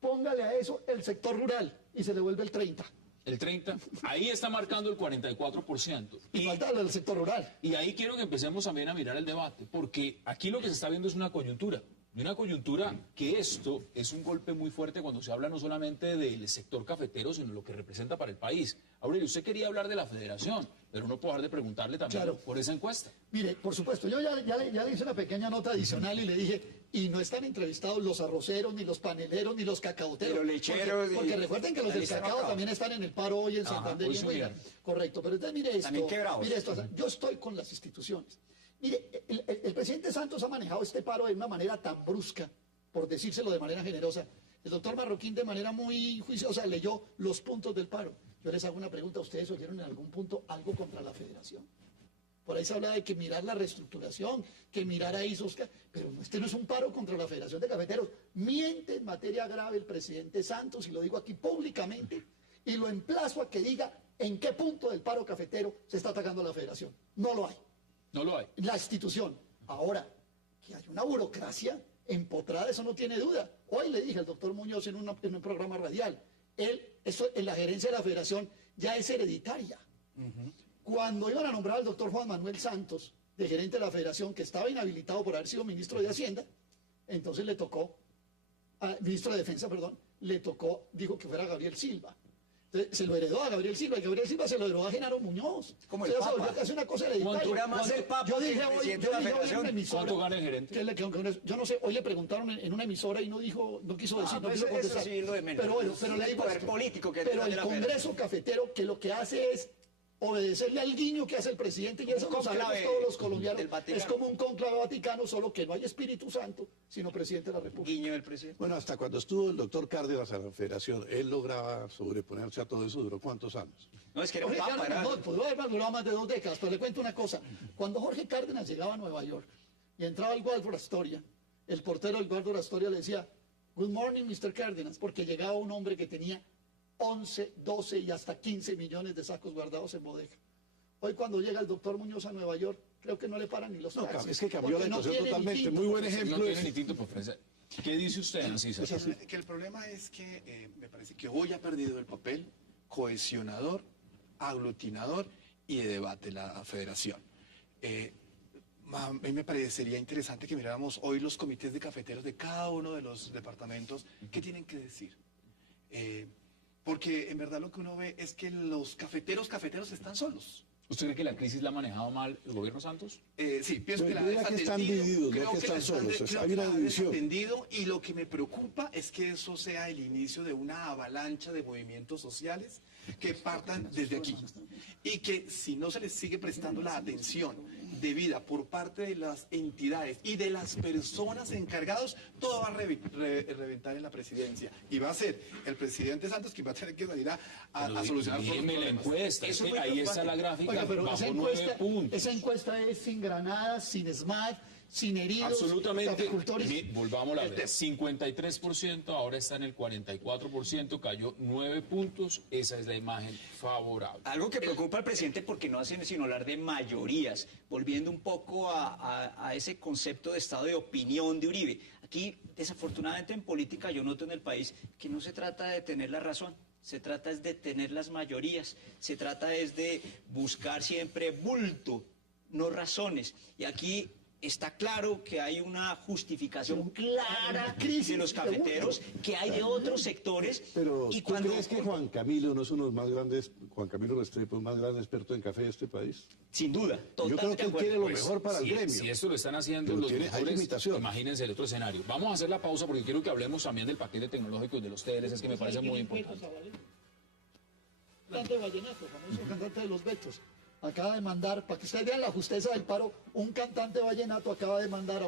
Póngale a eso el sector rural y se le vuelve el 30. El 30, ahí está marcando el 44%. Y falta lo del sector rural. Y ahí quiero que empecemos también a mirar el debate, porque aquí lo que se está viendo es una coyuntura. Y una coyuntura que esto es un golpe muy fuerte cuando se habla no solamente del sector cafetero, sino lo que representa para el país. Aurelio, usted quería hablar de la federación, pero no puedo dejar de preguntarle también Claro. por esa encuesta. Mire, por supuesto, yo ya le hice una pequeña nota adicional y le dije, y no están entrevistados los arroceros, ni los paneleros, ni los cacaoteros. Ni los lecheros, Porque y recuerden que los la del lista no cacao acaba. también están en el paro hoy en Ajá, Santander hoy y en Huila. subieron. Correcto, pero entonces mire esto. También quebrados. Mire esto, o sea, yo estoy con las instituciones. Mire, el presidente Santos ha manejado este paro de una manera tan brusca, por decírselo de manera generosa. El doctor Marroquín de manera muy juiciosa leyó los puntos del paro. Yo les hago una pregunta, ¿ustedes oyeron en algún punto algo contra la federación? Por ahí se habla de que mirar la reestructuración, que mirar ahí sus... Pero este no es un paro contra la Federación de Cafeteros. Miente en materia grave el presidente Santos, y lo digo aquí públicamente, y lo emplazo a que diga en qué punto del paro cafetero se está atacando a la Federación. No lo hay. No lo hay. La institución. Ahora, que hay una burocracia empotrada, eso no tiene duda. Hoy le dije al doctor Muñoz en un programa radial, eso en la gerencia de la Federación ya es hereditaria. Cuando iban a nombrar al doctor Juan Manuel Santos, de gerente de la Federación, que estaba inhabilitado por haber sido ministro de Hacienda, entonces le tocó, ministro de Defensa, perdón, le tocó, dijo que fuera Gabriel Silva. Entonces, se lo heredó a Gabriel Silva, y Gabriel Silva se lo heredó a Genaro Muñoz. Como el O sea, se Papa. volvió casi una cosa hereditaria. Dura más el Papa Yo que el dije hoy, presidente yo de la dije hoy en Federación. una emisora, ¿Cuánto gana el gerente? yo no sé, hoy le preguntaron en una emisora y no dijo, no quiso decir, no pues quiso eso contestar. sí, lo de menos. Pero bueno, pero le El digo poder esto. político que hay pero detrás de el la Congreso Cafetero, que lo que hace es obedecerle al guiño que hace el presidente, y eso lo sabemos cónclave todos los colombianos. del Vaticano. Es como un cónclave vaticano, solo que no hay Espíritu Santo, sino presidente de la República. Guiño del presidente. Bueno, hasta cuando estuvo el doctor Cárdenas a la federación, él lograba sobreponerse a todo eso, ¿duró cuántos años? No, es que era un Jorge papa, Cárdenas, era... no, pudo haber durado más de 2 décadas, pero le cuento una cosa. Cuando Jorge Cárdenas llegaba a Nueva York y entraba al Waldorf Astoria, el portero del Waldorf Astoria le decía, "Good morning, Mr. Cárdenas", porque llegaba un hombre que tenía 11, 12 y hasta 15 millones de sacos guardados en bodega. Hoy cuando llega el doctor Muñoz a Nueva York, creo que no le paran ni los No, taxis. es que cambió porque la no situación tiene ni totalmente. tinto. Muy buen ejemplo. No tiene ni tinto por ofrecer. ¿Qué dice usted, Ancisa? Que el problema es que me parece que hoy ha perdido el papel cohesionador, aglutinador y de debate la federación. A mí me parecería interesante que miráramos hoy los comités de cafeteros de cada uno de los departamentos, qué tienen que decir. Porque en verdad lo que uno ve es que los cafeteros están solos. ¿Usted cree que la crisis la ha manejado mal el gobierno Santos? Sí, pienso que la Yo diría que están divididos, no que están solos, hay una división. Y lo que me preocupa es que eso sea el inicio de una avalancha de movimientos sociales que partan desde aquí. Y que si no se les sigue prestando la atención debida por parte de las entidades y de las personas encargados, todo va a reventar en la presidencia. Y va a ser el presidente Santos quien va a tener que salir a solucionar todos los Míreme la problemas. encuesta, es Eso que fue ahí está preocupante. la gráfica, Oiga, pero bajo 9 puntos. esa encuesta es sin granadas, sin SMAT, sin heridos, Absolutamente, caficultores. volvamos a ver, 53%, ahora está en el 44%, cayó 9 puntos, esa es la imagen favorable. Algo que preocupa al presidente porque no hacen sino hablar de mayorías, volviendo un poco a ese concepto de estado de opinión de Uribe. Aquí, desafortunadamente en política, yo noto en el país que no se trata de tener la razón. Se trata es de tener las mayorías, se trata es de buscar siempre bulto, no razones. Y aquí está claro que hay una justificación clara de los cafeteros, que hay de otros sectores. Pero y ¿tú crees que Juan Camilo no es uno de los más grandes, Juan Camilo Restrepo, el más grande experto en café de este país? Sin duda, Yo creo que él quiere lo mejor para el gremio. Si esto lo están haciendo Pero los hay mejores, limitaciones. imagínense el otro escenario. Vamos a hacer la pausa porque quiero que hablemos también del paquete tecnológico y de los TLCs, que me parece muy importante. Cantante vallenato, famoso cantante de los Betos, acaba de mandar, para que ustedes vean la justeza del paro, un cantante vallenato acaba de mandar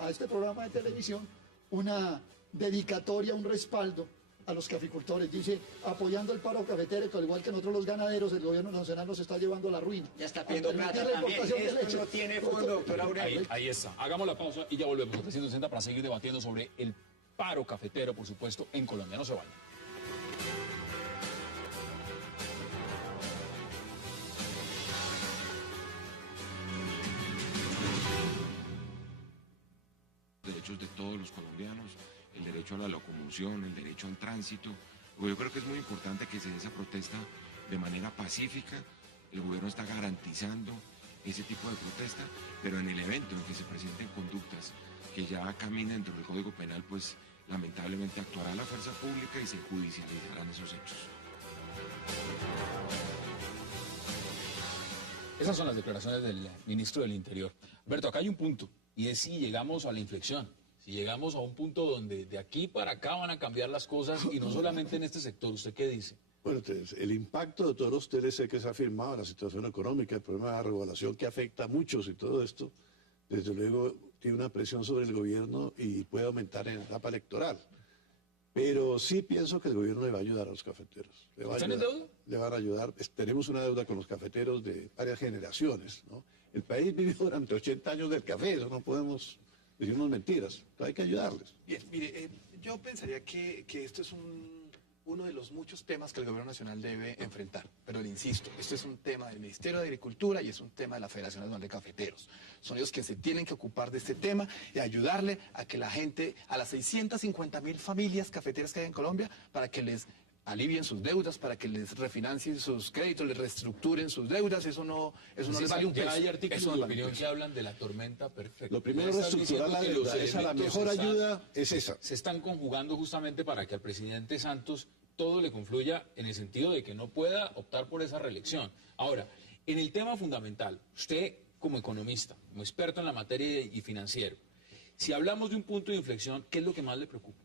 a este programa de televisión, una dedicatoria, un respaldo a los caficultores. Dice, apoyando el paro cafetero, que al igual que nosotros los ganaderos, el gobierno nacional nos está llevando a la ruina. Ya está pidiendo Al permitir plata la también. importación de Esto leche. no tiene fondo, doctor Aurelio. Ahí está. Hagamos la pausa y ya volvemos a 360 para seguir debatiendo sobre el paro cafetero, por supuesto, en Colombia. No se vayan. Derechos de todos los colombianos, el derecho a la locomoción, el derecho al tránsito. Yo creo que es muy importante que se dé esa protesta de manera pacífica. El gobierno está garantizando ese tipo de protesta, pero en el evento en que se presenten conductas que ya caminen dentro del Código Penal, pues lamentablemente actuará la fuerza pública y se judicializarán esos hechos. Esas son las declaraciones del ministro del Interior. Alberto, acá hay un punto, y es si llegamos a la inflexión, si llegamos a un punto donde de aquí para acá van a cambiar las cosas, y no solamente en este sector. ¿Usted qué dice? Bueno, entonces, el impacto de todos los TLC que se ha firmado, la situación económica, el problema de la regulación que afecta a muchos y todo esto, desde luego tiene una presión sobre el gobierno y puede aumentar en etapa electoral. Pero sí pienso que el gobierno le va a ayudar a los cafeteros. ¿Están en deuda? Le van a ayudar. Tenemos una deuda con los cafeteros de varias generaciones, ¿no? El país vivió durante 80 años del café, eso no podemos decirnos mentiras. Entonces hay que ayudarles. Bien, mire, yo pensaría que esto es uno de los muchos temas que el gobierno nacional debe enfrentar. Pero le insisto, esto es un tema del Ministerio de Agricultura y es un tema de la Federación Nacional de Cafeteros. Son ellos que se tienen que ocupar de este tema y ayudarle a que la gente, a las 650.000 familias cafeteras que hay en Colombia, para que les alivien sus deudas, para que les refinancien sus créditos, les reestructuren sus deudas. Eso no les vale un peso. Ya hay artículos Eso no de les vale un opinión peso. que hablan de la tormenta perfecta. Lo primero es Ya están reestructurar la diciendo que los deuda. Esa la elementos mejor están- ayuda es esa. se están conjugando justamente para que al presidente Santos todo le confluya en el sentido de que no pueda optar por esa reelección. Ahora, en el tema fundamental, usted como economista, como experto en la materia y financiero, si hablamos de un punto de inflexión, ¿qué es lo que más le preocupa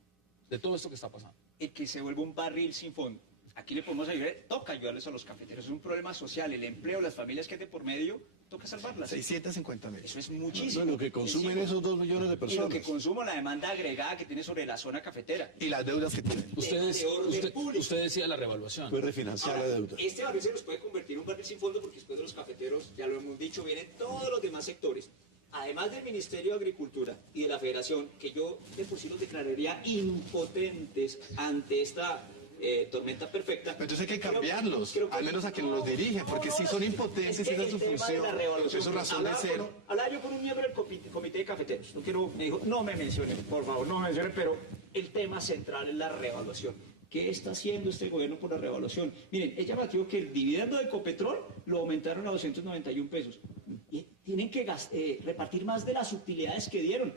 de todo esto que está pasando? El que se vuelva un barril sin fondo. Aquí le podemos ayudar, toca ayudarles a los cafeteros. Es un problema social, el empleo, las familias que hay de por medio, toca salvarlas. 650.000. Eso es muchísimo. No, lo que consumen esos 2 millones de Y lo personas. que consuma la demanda agregada que tiene sobre la zona cafetera. Y las deudas que tienen. Usted decía la revaluación. Puede refinanciar la deuda. Este barril se nos puede convertir en un barril sin fondo porque después de los cafeteros, ya lo hemos dicho, vienen todos los demás sectores. Además del Ministerio de Agricultura y de la Federación, que yo de por sí los declararía impotentes ante esta tormenta perfecta. Pero entonces hay que cambiarlos, al menos a quien los dirige, porque si son impotentes, esa es su función. Eso es razón de ser. Hablaba yo con un miembro del comité de cafeteros. Me dijo, no me mencionen, por favor, no me mencionen, pero el tema central es la revaluación. ¿Qué está haciendo este gobierno por la revaluación? Miren, es llamativo que el dividendo de Ecopetrol lo aumentaron a 291 pesos. Y tienen que repartir más de las utilidades que dieron.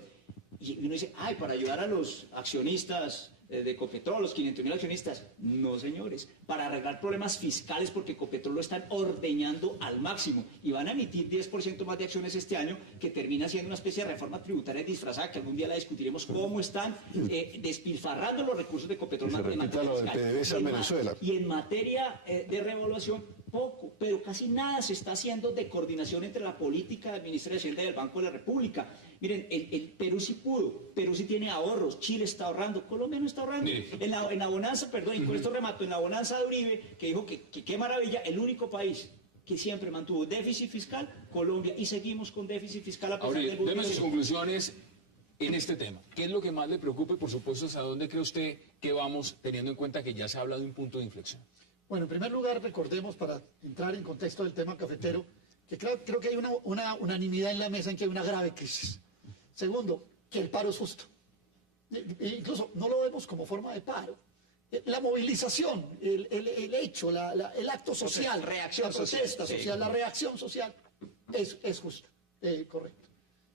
Y uno dice, ay, para ayudar a los accionistas de Ecopetrol, los 500.000 accionistas. No, señores, para arreglar problemas fiscales, porque Ecopetrol lo están ordeñando al máximo y van a emitir 10% más de acciones este año, que termina siendo una especie de reforma tributaria disfrazada, que algún día la discutiremos cómo están despilfarrando los recursos de Ecopetrol en materia fiscal. Y en materia de revaluación, poco, pero casi nada se está haciendo de coordinación entre la política del Ministerio de Hacienda y el Banco de la República. Miren, el Perú sí pudo, Perú sí tiene ahorros, Chile está ahorrando, Colombia no está ahorrando. En la bonanza, perdón, y con esto remato, en la bonanza de Uribe, que dijo que qué maravilla, el único país que siempre mantuvo déficit fiscal, Colombia, y seguimos con déficit fiscal a pesar del gobierno. Deme sus conclusiones en este tema. ¿Qué es lo que más le preocupa y, por supuesto, hacia dónde cree usted que vamos, teniendo en cuenta que ya se habla de un punto de inflexión? Bueno, en primer lugar, recordemos, para entrar en contexto del tema cafetero, que creo que hay una unanimidad en la mesa en que hay una grave crisis. Segundo, que el paro es justo. Incluso no lo vemos como forma de paro. La movilización, el hecho, el acto social, la protesta social, la reacción social es justa, correcto.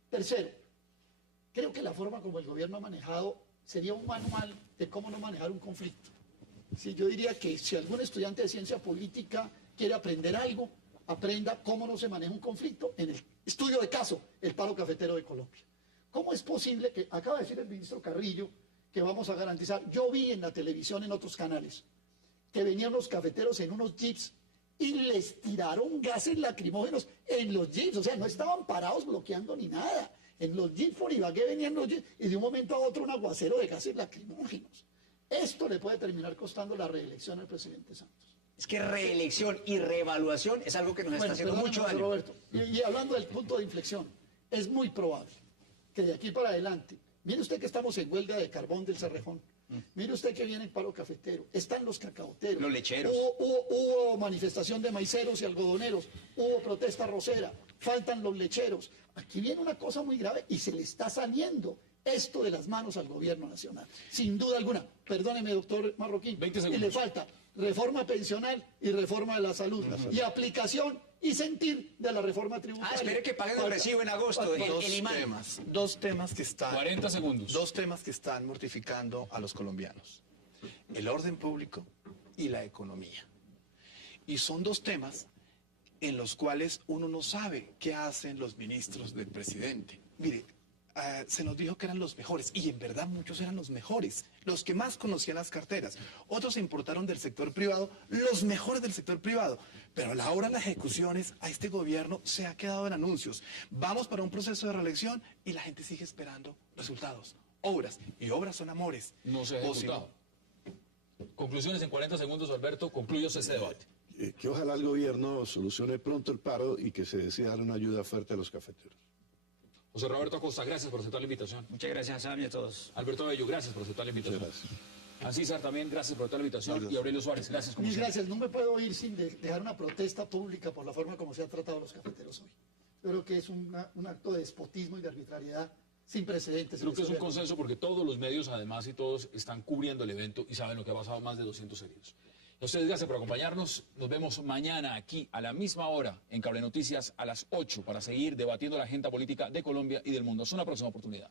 Tercero, creo que la forma como el gobierno ha manejado sería un manual de cómo no manejar un conflicto. Sí, yo diría que si algún estudiante de ciencia política quiere aprender algo, aprenda cómo no se maneja un conflicto en el estudio de caso, el paro cafetero de Colombia. ¿Cómo es posible que, acaba de decir el ministro Carrillo, que vamos a garantizar? Yo vi en la televisión, en otros canales, que venían los cafeteros en unos jeeps y les tiraron gases lacrimógenos en los jeeps, o sea, no estaban parados bloqueando ni nada. En los jeeps por Ibagué venían los jeeps y de un momento a otro un aguacero de gases lacrimógenos. Esto le puede terminar costando la reelección al presidente Santos. Es que reelección y reevaluación es algo que nos está haciendo mucho daño. Roberto, y hablando del punto de inflexión, es muy probable que de aquí para adelante, mire usted que estamos en huelga de carbón del Cerrejón, mire usted que viene el paro cafetero, están los cacaoteros, los lecheros. Hubo manifestación de maiceros y algodoneros, hubo protesta rosera, faltan los lecheros. Aquí viene una cosa muy grave y se le está saliendo esto de las manos al gobierno nacional, sin duda alguna. Perdóneme, doctor Marroquín, 20 segundos. y le falta reforma pensional y reforma de la salud, y aplicación y sentir de la reforma tributaria. Espere que paguen el recibo en agosto, el imán. Dos temas que están... 40 segundos. Dos temas que están mortificando a los colombianos. El orden público y la economía. Y son dos temas en los cuales uno no sabe qué hacen los ministros del presidente. Mire, se nos dijo que eran los mejores, y en verdad muchos eran los mejores, los que más conocían las carteras. Otros se importaron del sector privado, los mejores del sector privado. Pero a la hora de las ejecuciones, a este gobierno se ha quedado en anuncios. Vamos para un proceso de reelección y la gente sigue esperando resultados, obras. Y obras son amores. No se ha ejecutado. Conclusiones en 40 segundos, Alberto. Concluyos ese debate. Que ojalá el gobierno solucione pronto el paro y que se decida dar una ayuda fuerte a los cafeteros. José Roberto Acosta, gracias por aceptar la invitación. Muchas gracias a Sami y a todos. Alberto Bello, gracias por aceptar la invitación. Muchas gracias. Ancísar también, gracias por aceptar la invitación. Y Aurelio Suárez, gracias. Mil gracias. No me puedo ir sin dejar una protesta pública por la forma como se han tratado a los cafeteros hoy. Creo que es un acto de despotismo y de arbitrariedad sin precedentes. Creo que es un consenso porque todos los medios, además, y todos están cubriendo el evento y saben lo que ha pasado, más de 200 heridos. A ustedes gracias por acompañarnos. Nos vemos mañana aquí a la misma hora en Cable Noticias a las 8 para seguir debatiendo la agenda política de Colombia y del mundo. Es una próxima oportunidad.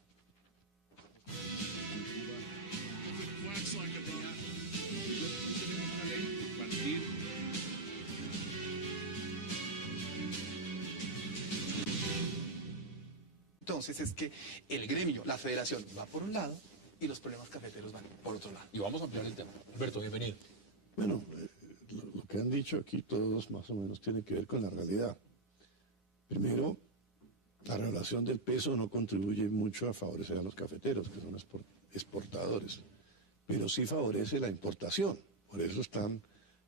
Entonces es que el gremio, la federación, va por un lado y los problemas cafeteros van por otro lado. Y vamos a ampliar el tema. Alberto, bienvenido. Bueno, lo que han dicho aquí todos más o menos tiene que ver con la realidad. Primero, la relación del peso no contribuye mucho a favorecer a los cafeteros, que son exportadores, pero sí favorece la importación. Por eso están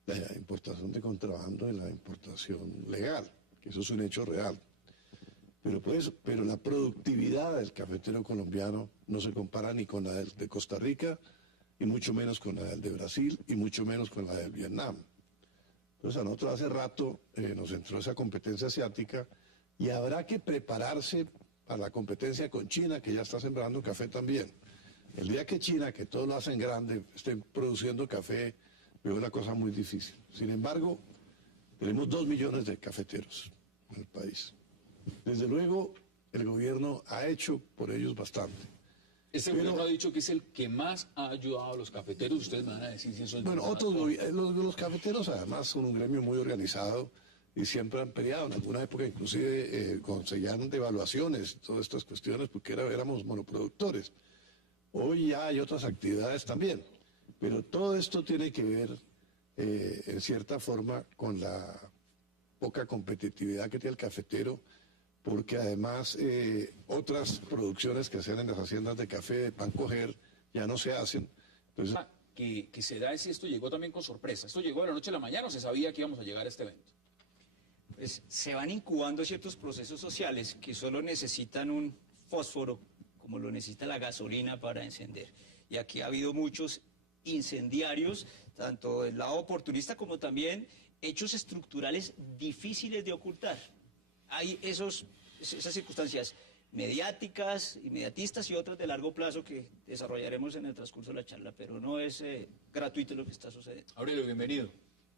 la importación de contrabando y la importación legal, que eso es un hecho real. Pero la productividad del cafetero colombiano no se compara ni con la de Costa Rica y mucho menos con la del de Brasil, y mucho menos con la del Vietnam. Entonces a nosotros hace rato nos entró esa competencia asiática y habrá que prepararse para la competencia con China, que ya está sembrando café también. El día que China, que todo lo hacen grande, esté produciendo café, veo una cosa muy difícil. Sin embargo, tenemos 2 millones de cafeteros en el país. Desde luego, el gobierno ha hecho por ellos bastante. Este gobierno ha dicho que es el que más ha ayudado a los cafeteros. Ustedes me van a decir si eso es Bueno, verdad. los cafeteros además son un gremio muy organizado y siempre han peleado. En alguna época inclusive conseguían devaluaciones, todas estas cuestiones, porque éramos monoproductores. Hoy ya hay otras actividades también, pero todo esto tiene que ver, en cierta forma, con la poca competitividad que tiene el cafetero, porque además otras producciones que hacían en las haciendas de café, de pan coger, ya no se hacen. Entonces, Que se da es esto llegó también con sorpresa. Esto llegó de la noche a la mañana, o se sabía que íbamos a llegar a este evento. Pues se van incubando ciertos procesos sociales que solo necesitan un fósforo, como lo necesita la gasolina para encender. Y aquí ha habido muchos incendiarios, tanto del lado oportunista como también hechos estructurales difíciles de ocultar. Hay esas circunstancias mediáticas, inmediatistas y otras de largo plazo que desarrollaremos en el transcurso de la charla, pero no es gratuito lo que está sucediendo. Aurelio, bienvenido.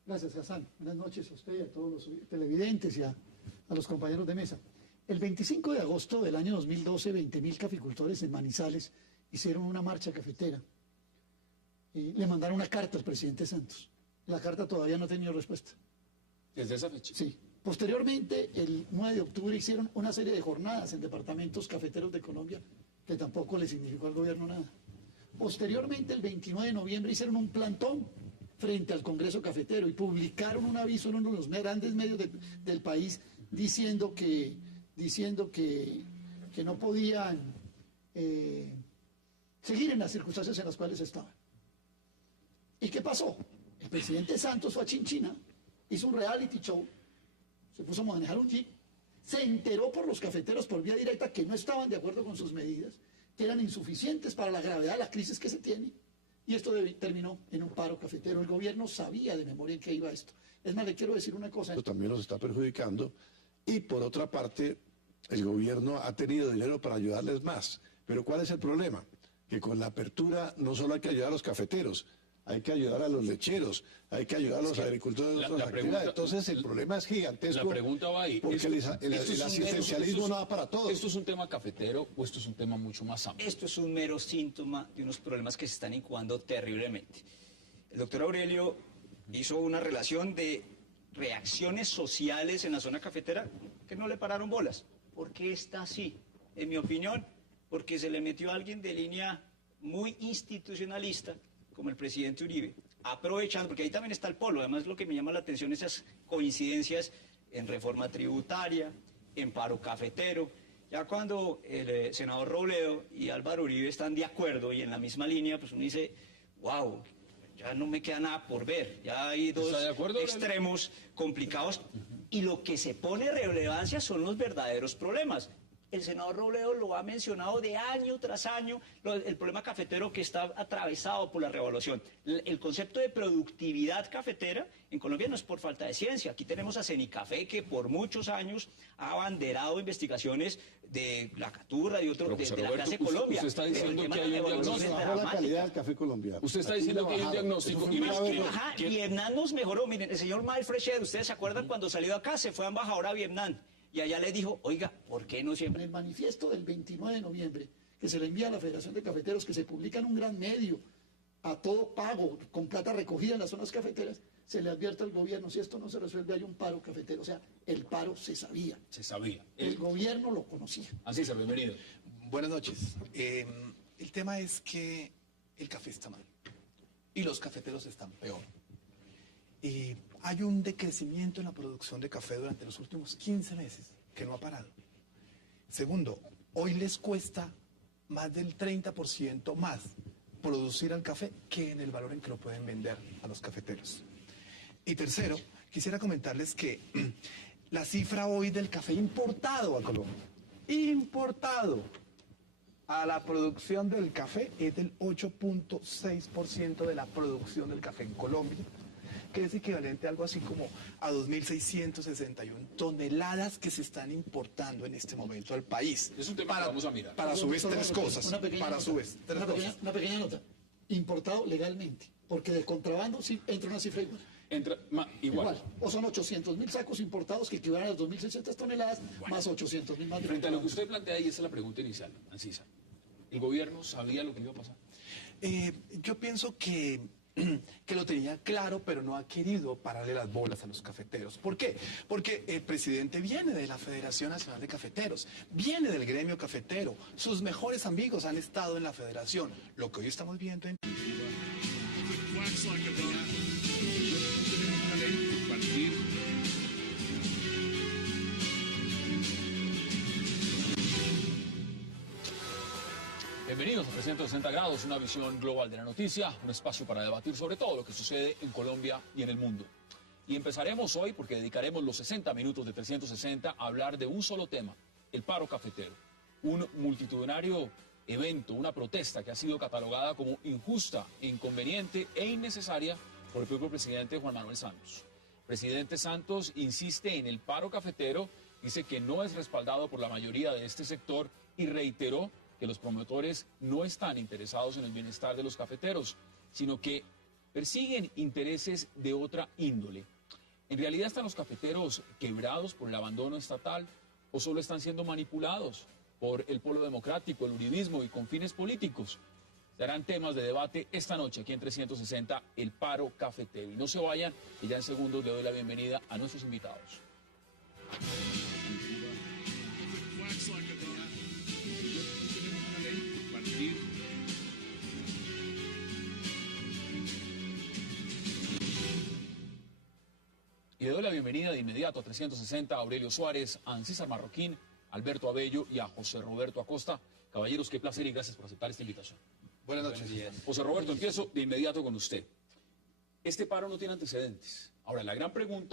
Gracias, Hassan. Buenas noches a usted y a todos los televidentes y a los compañeros de mesa. El 25 de agosto del año 2012, 20.000 caficultores en Manizales hicieron una marcha cafetera y le mandaron una carta al presidente Santos. La carta todavía no ha tenido respuesta. ¿Desde esa fecha? Sí. Posteriormente, el 9 de octubre hicieron una serie de jornadas en departamentos cafeteros de Colombia que tampoco le significó al gobierno nada. Posteriormente, el 29 de noviembre hicieron un plantón frente al Congreso Cafetero y publicaron un aviso en uno de los grandes medios del país diciendo que no podían seguir en las circunstancias en las cuales estaban. ¿Y qué pasó? El presidente Santos fue a Chinchina, hizo un reality show, se puso a manejar un jeep, se enteró por los cafeteros por vía directa que no estaban de acuerdo con sus medidas, que eran insuficientes para la gravedad de la crisis que se tiene, y esto terminó en un paro cafetero. El gobierno sabía de memoria en qué iba esto. Es más, le quiero decir una cosa. Esto también nos está perjudicando, y por otra parte, el gobierno ha tenido dinero para ayudarles más. Pero ¿cuál es el problema? Que con la apertura no solo hay que ayudar a los cafeteros, hay que ayudar a los lecheros, hay que ayudar a los agricultores de otras actividades. Entonces el problema es gigantesco. La pregunta va ahí. Porque el asistencialismo no va para todos. ¿Esto es un tema cafetero o esto es un tema mucho más amplio? Esto es un mero síntoma de unos problemas que se están incubando terriblemente. El doctor Aurelio hizo una relación de reacciones sociales en la zona cafetera que no le pararon bolas. ¿Por qué está así? En mi opinión, porque se le metió a alguien de línea muy institucionalista, como el presidente Uribe, aprovechando, porque ahí también está el polo. Además, lo que me llama la atención es esas coincidencias en reforma tributaria, en paro cafetero. Ya cuando el senador Robledo y Álvaro Uribe están de acuerdo y en la misma línea, pues uno dice, wow, ya no me queda nada por ver. Ya hay dos extremos complicados y lo que se pone en relevancia son los verdaderos problemas. El senador Robledo lo ha mencionado de año tras año, el problema cafetero que está atravesado por la revolución. El concepto de productividad cafetera en Colombia no es por falta de ciencia. Aquí tenemos a Cenicafé, que por muchos años ha abanderado investigaciones de la Caturra y otros de la clase Colombia. Usted está diciendo que hay un diagnóstico. Bajó la calidad del café colombiano. Usted está diciendo que hay un diagnóstico. Vietnam nos mejoró. Miren, el señor Mael Frechet, ¿ustedes se acuerdan cuando salió de acá? Se fue a embajador a Vietnam. Y allá le dijo, oiga, ¿por qué no siempre? En el manifiesto del 29 de noviembre, que se le envía a la Federación de Cafeteros, que se publica en un gran medio, a todo pago, con plata recogida en las zonas cafeteras, se le advierte al gobierno, si esto no se resuelve hay un paro cafetero. O sea, el paro se sabía. Se sabía. El gobierno lo conocía. Así se bienvenido. Buenas noches. El tema es que el café está mal y los cafeteros están peor. Hay un decrecimiento en la producción de café durante los últimos 15 meses que no ha parado. Segundo, hoy les cuesta más del 30% más producir el café que en el valor en que lo pueden vender a los cafeteros. Y tercero, quisiera comentarles que la cifra hoy del café importado a Colombia, importado, a la producción del café es del 8.6% de la producción del café en Colombia, que es equivalente a algo así como a 2.661 toneladas que se están importando en este momento al país. Es un tema que vamos a mirar. Para a su vez tres cosas. Para a su vez tres cosas. Una pequeña nota. Importado legalmente, porque de contrabando sí entra una cifra igual. Igual. O son 800.000 sacos importados que equivalen a las 2.600 toneladas, más 800.000 más de Frente a lo que contrabando. usted plantea, y esa es la pregunta inicial, Ancisa, ¿el gobierno sabía lo que iba a pasar? Yo pienso que lo tenía claro, pero no ha querido pararle las bolas a los cafeteros. ¿Por qué? Porque el presidente viene de la Federación Nacional de Cafeteros, viene del gremio cafetero, sus mejores amigos han estado en la federación. Lo que hoy estamos viendo en... Bienvenidos a 360 grados, una visión global de la noticia, un espacio para debatir sobre todo lo que sucede en Colombia y en el mundo. Y empezaremos hoy porque dedicaremos los 60 minutos de 360 a hablar de un solo tema, el paro cafetero. Un multitudinario evento, una protesta que ha sido catalogada como injusta, inconveniente e innecesaria por el propio presidente Juan Manuel Santos. Presidente Santos insiste en el paro cafetero, dice que no es respaldado por la mayoría de este sector y reiteró que los promotores no están interesados en el bienestar de los cafeteros, sino que persiguen intereses de otra índole. ¿En realidad están los cafeteros quebrados por el abandono estatal o solo están siendo manipulados por el polo democrático, el uribismo y con fines políticos? Serán temas de debate esta noche aquí en 360, el paro cafetero. Y no se vayan, que ya en segundos le doy la bienvenida a nuestros invitados. Y le doy la bienvenida de inmediato a 360 a Aurelio Suárez, a Ancísar Marroquín, Alberto Abello y a José Roberto Acosta. Caballeros, qué placer y gracias por aceptar esta invitación. Buenas noches. José Roberto, empiezo de inmediato con usted. Este paro no tiene antecedentes. Ahora, la gran pregunta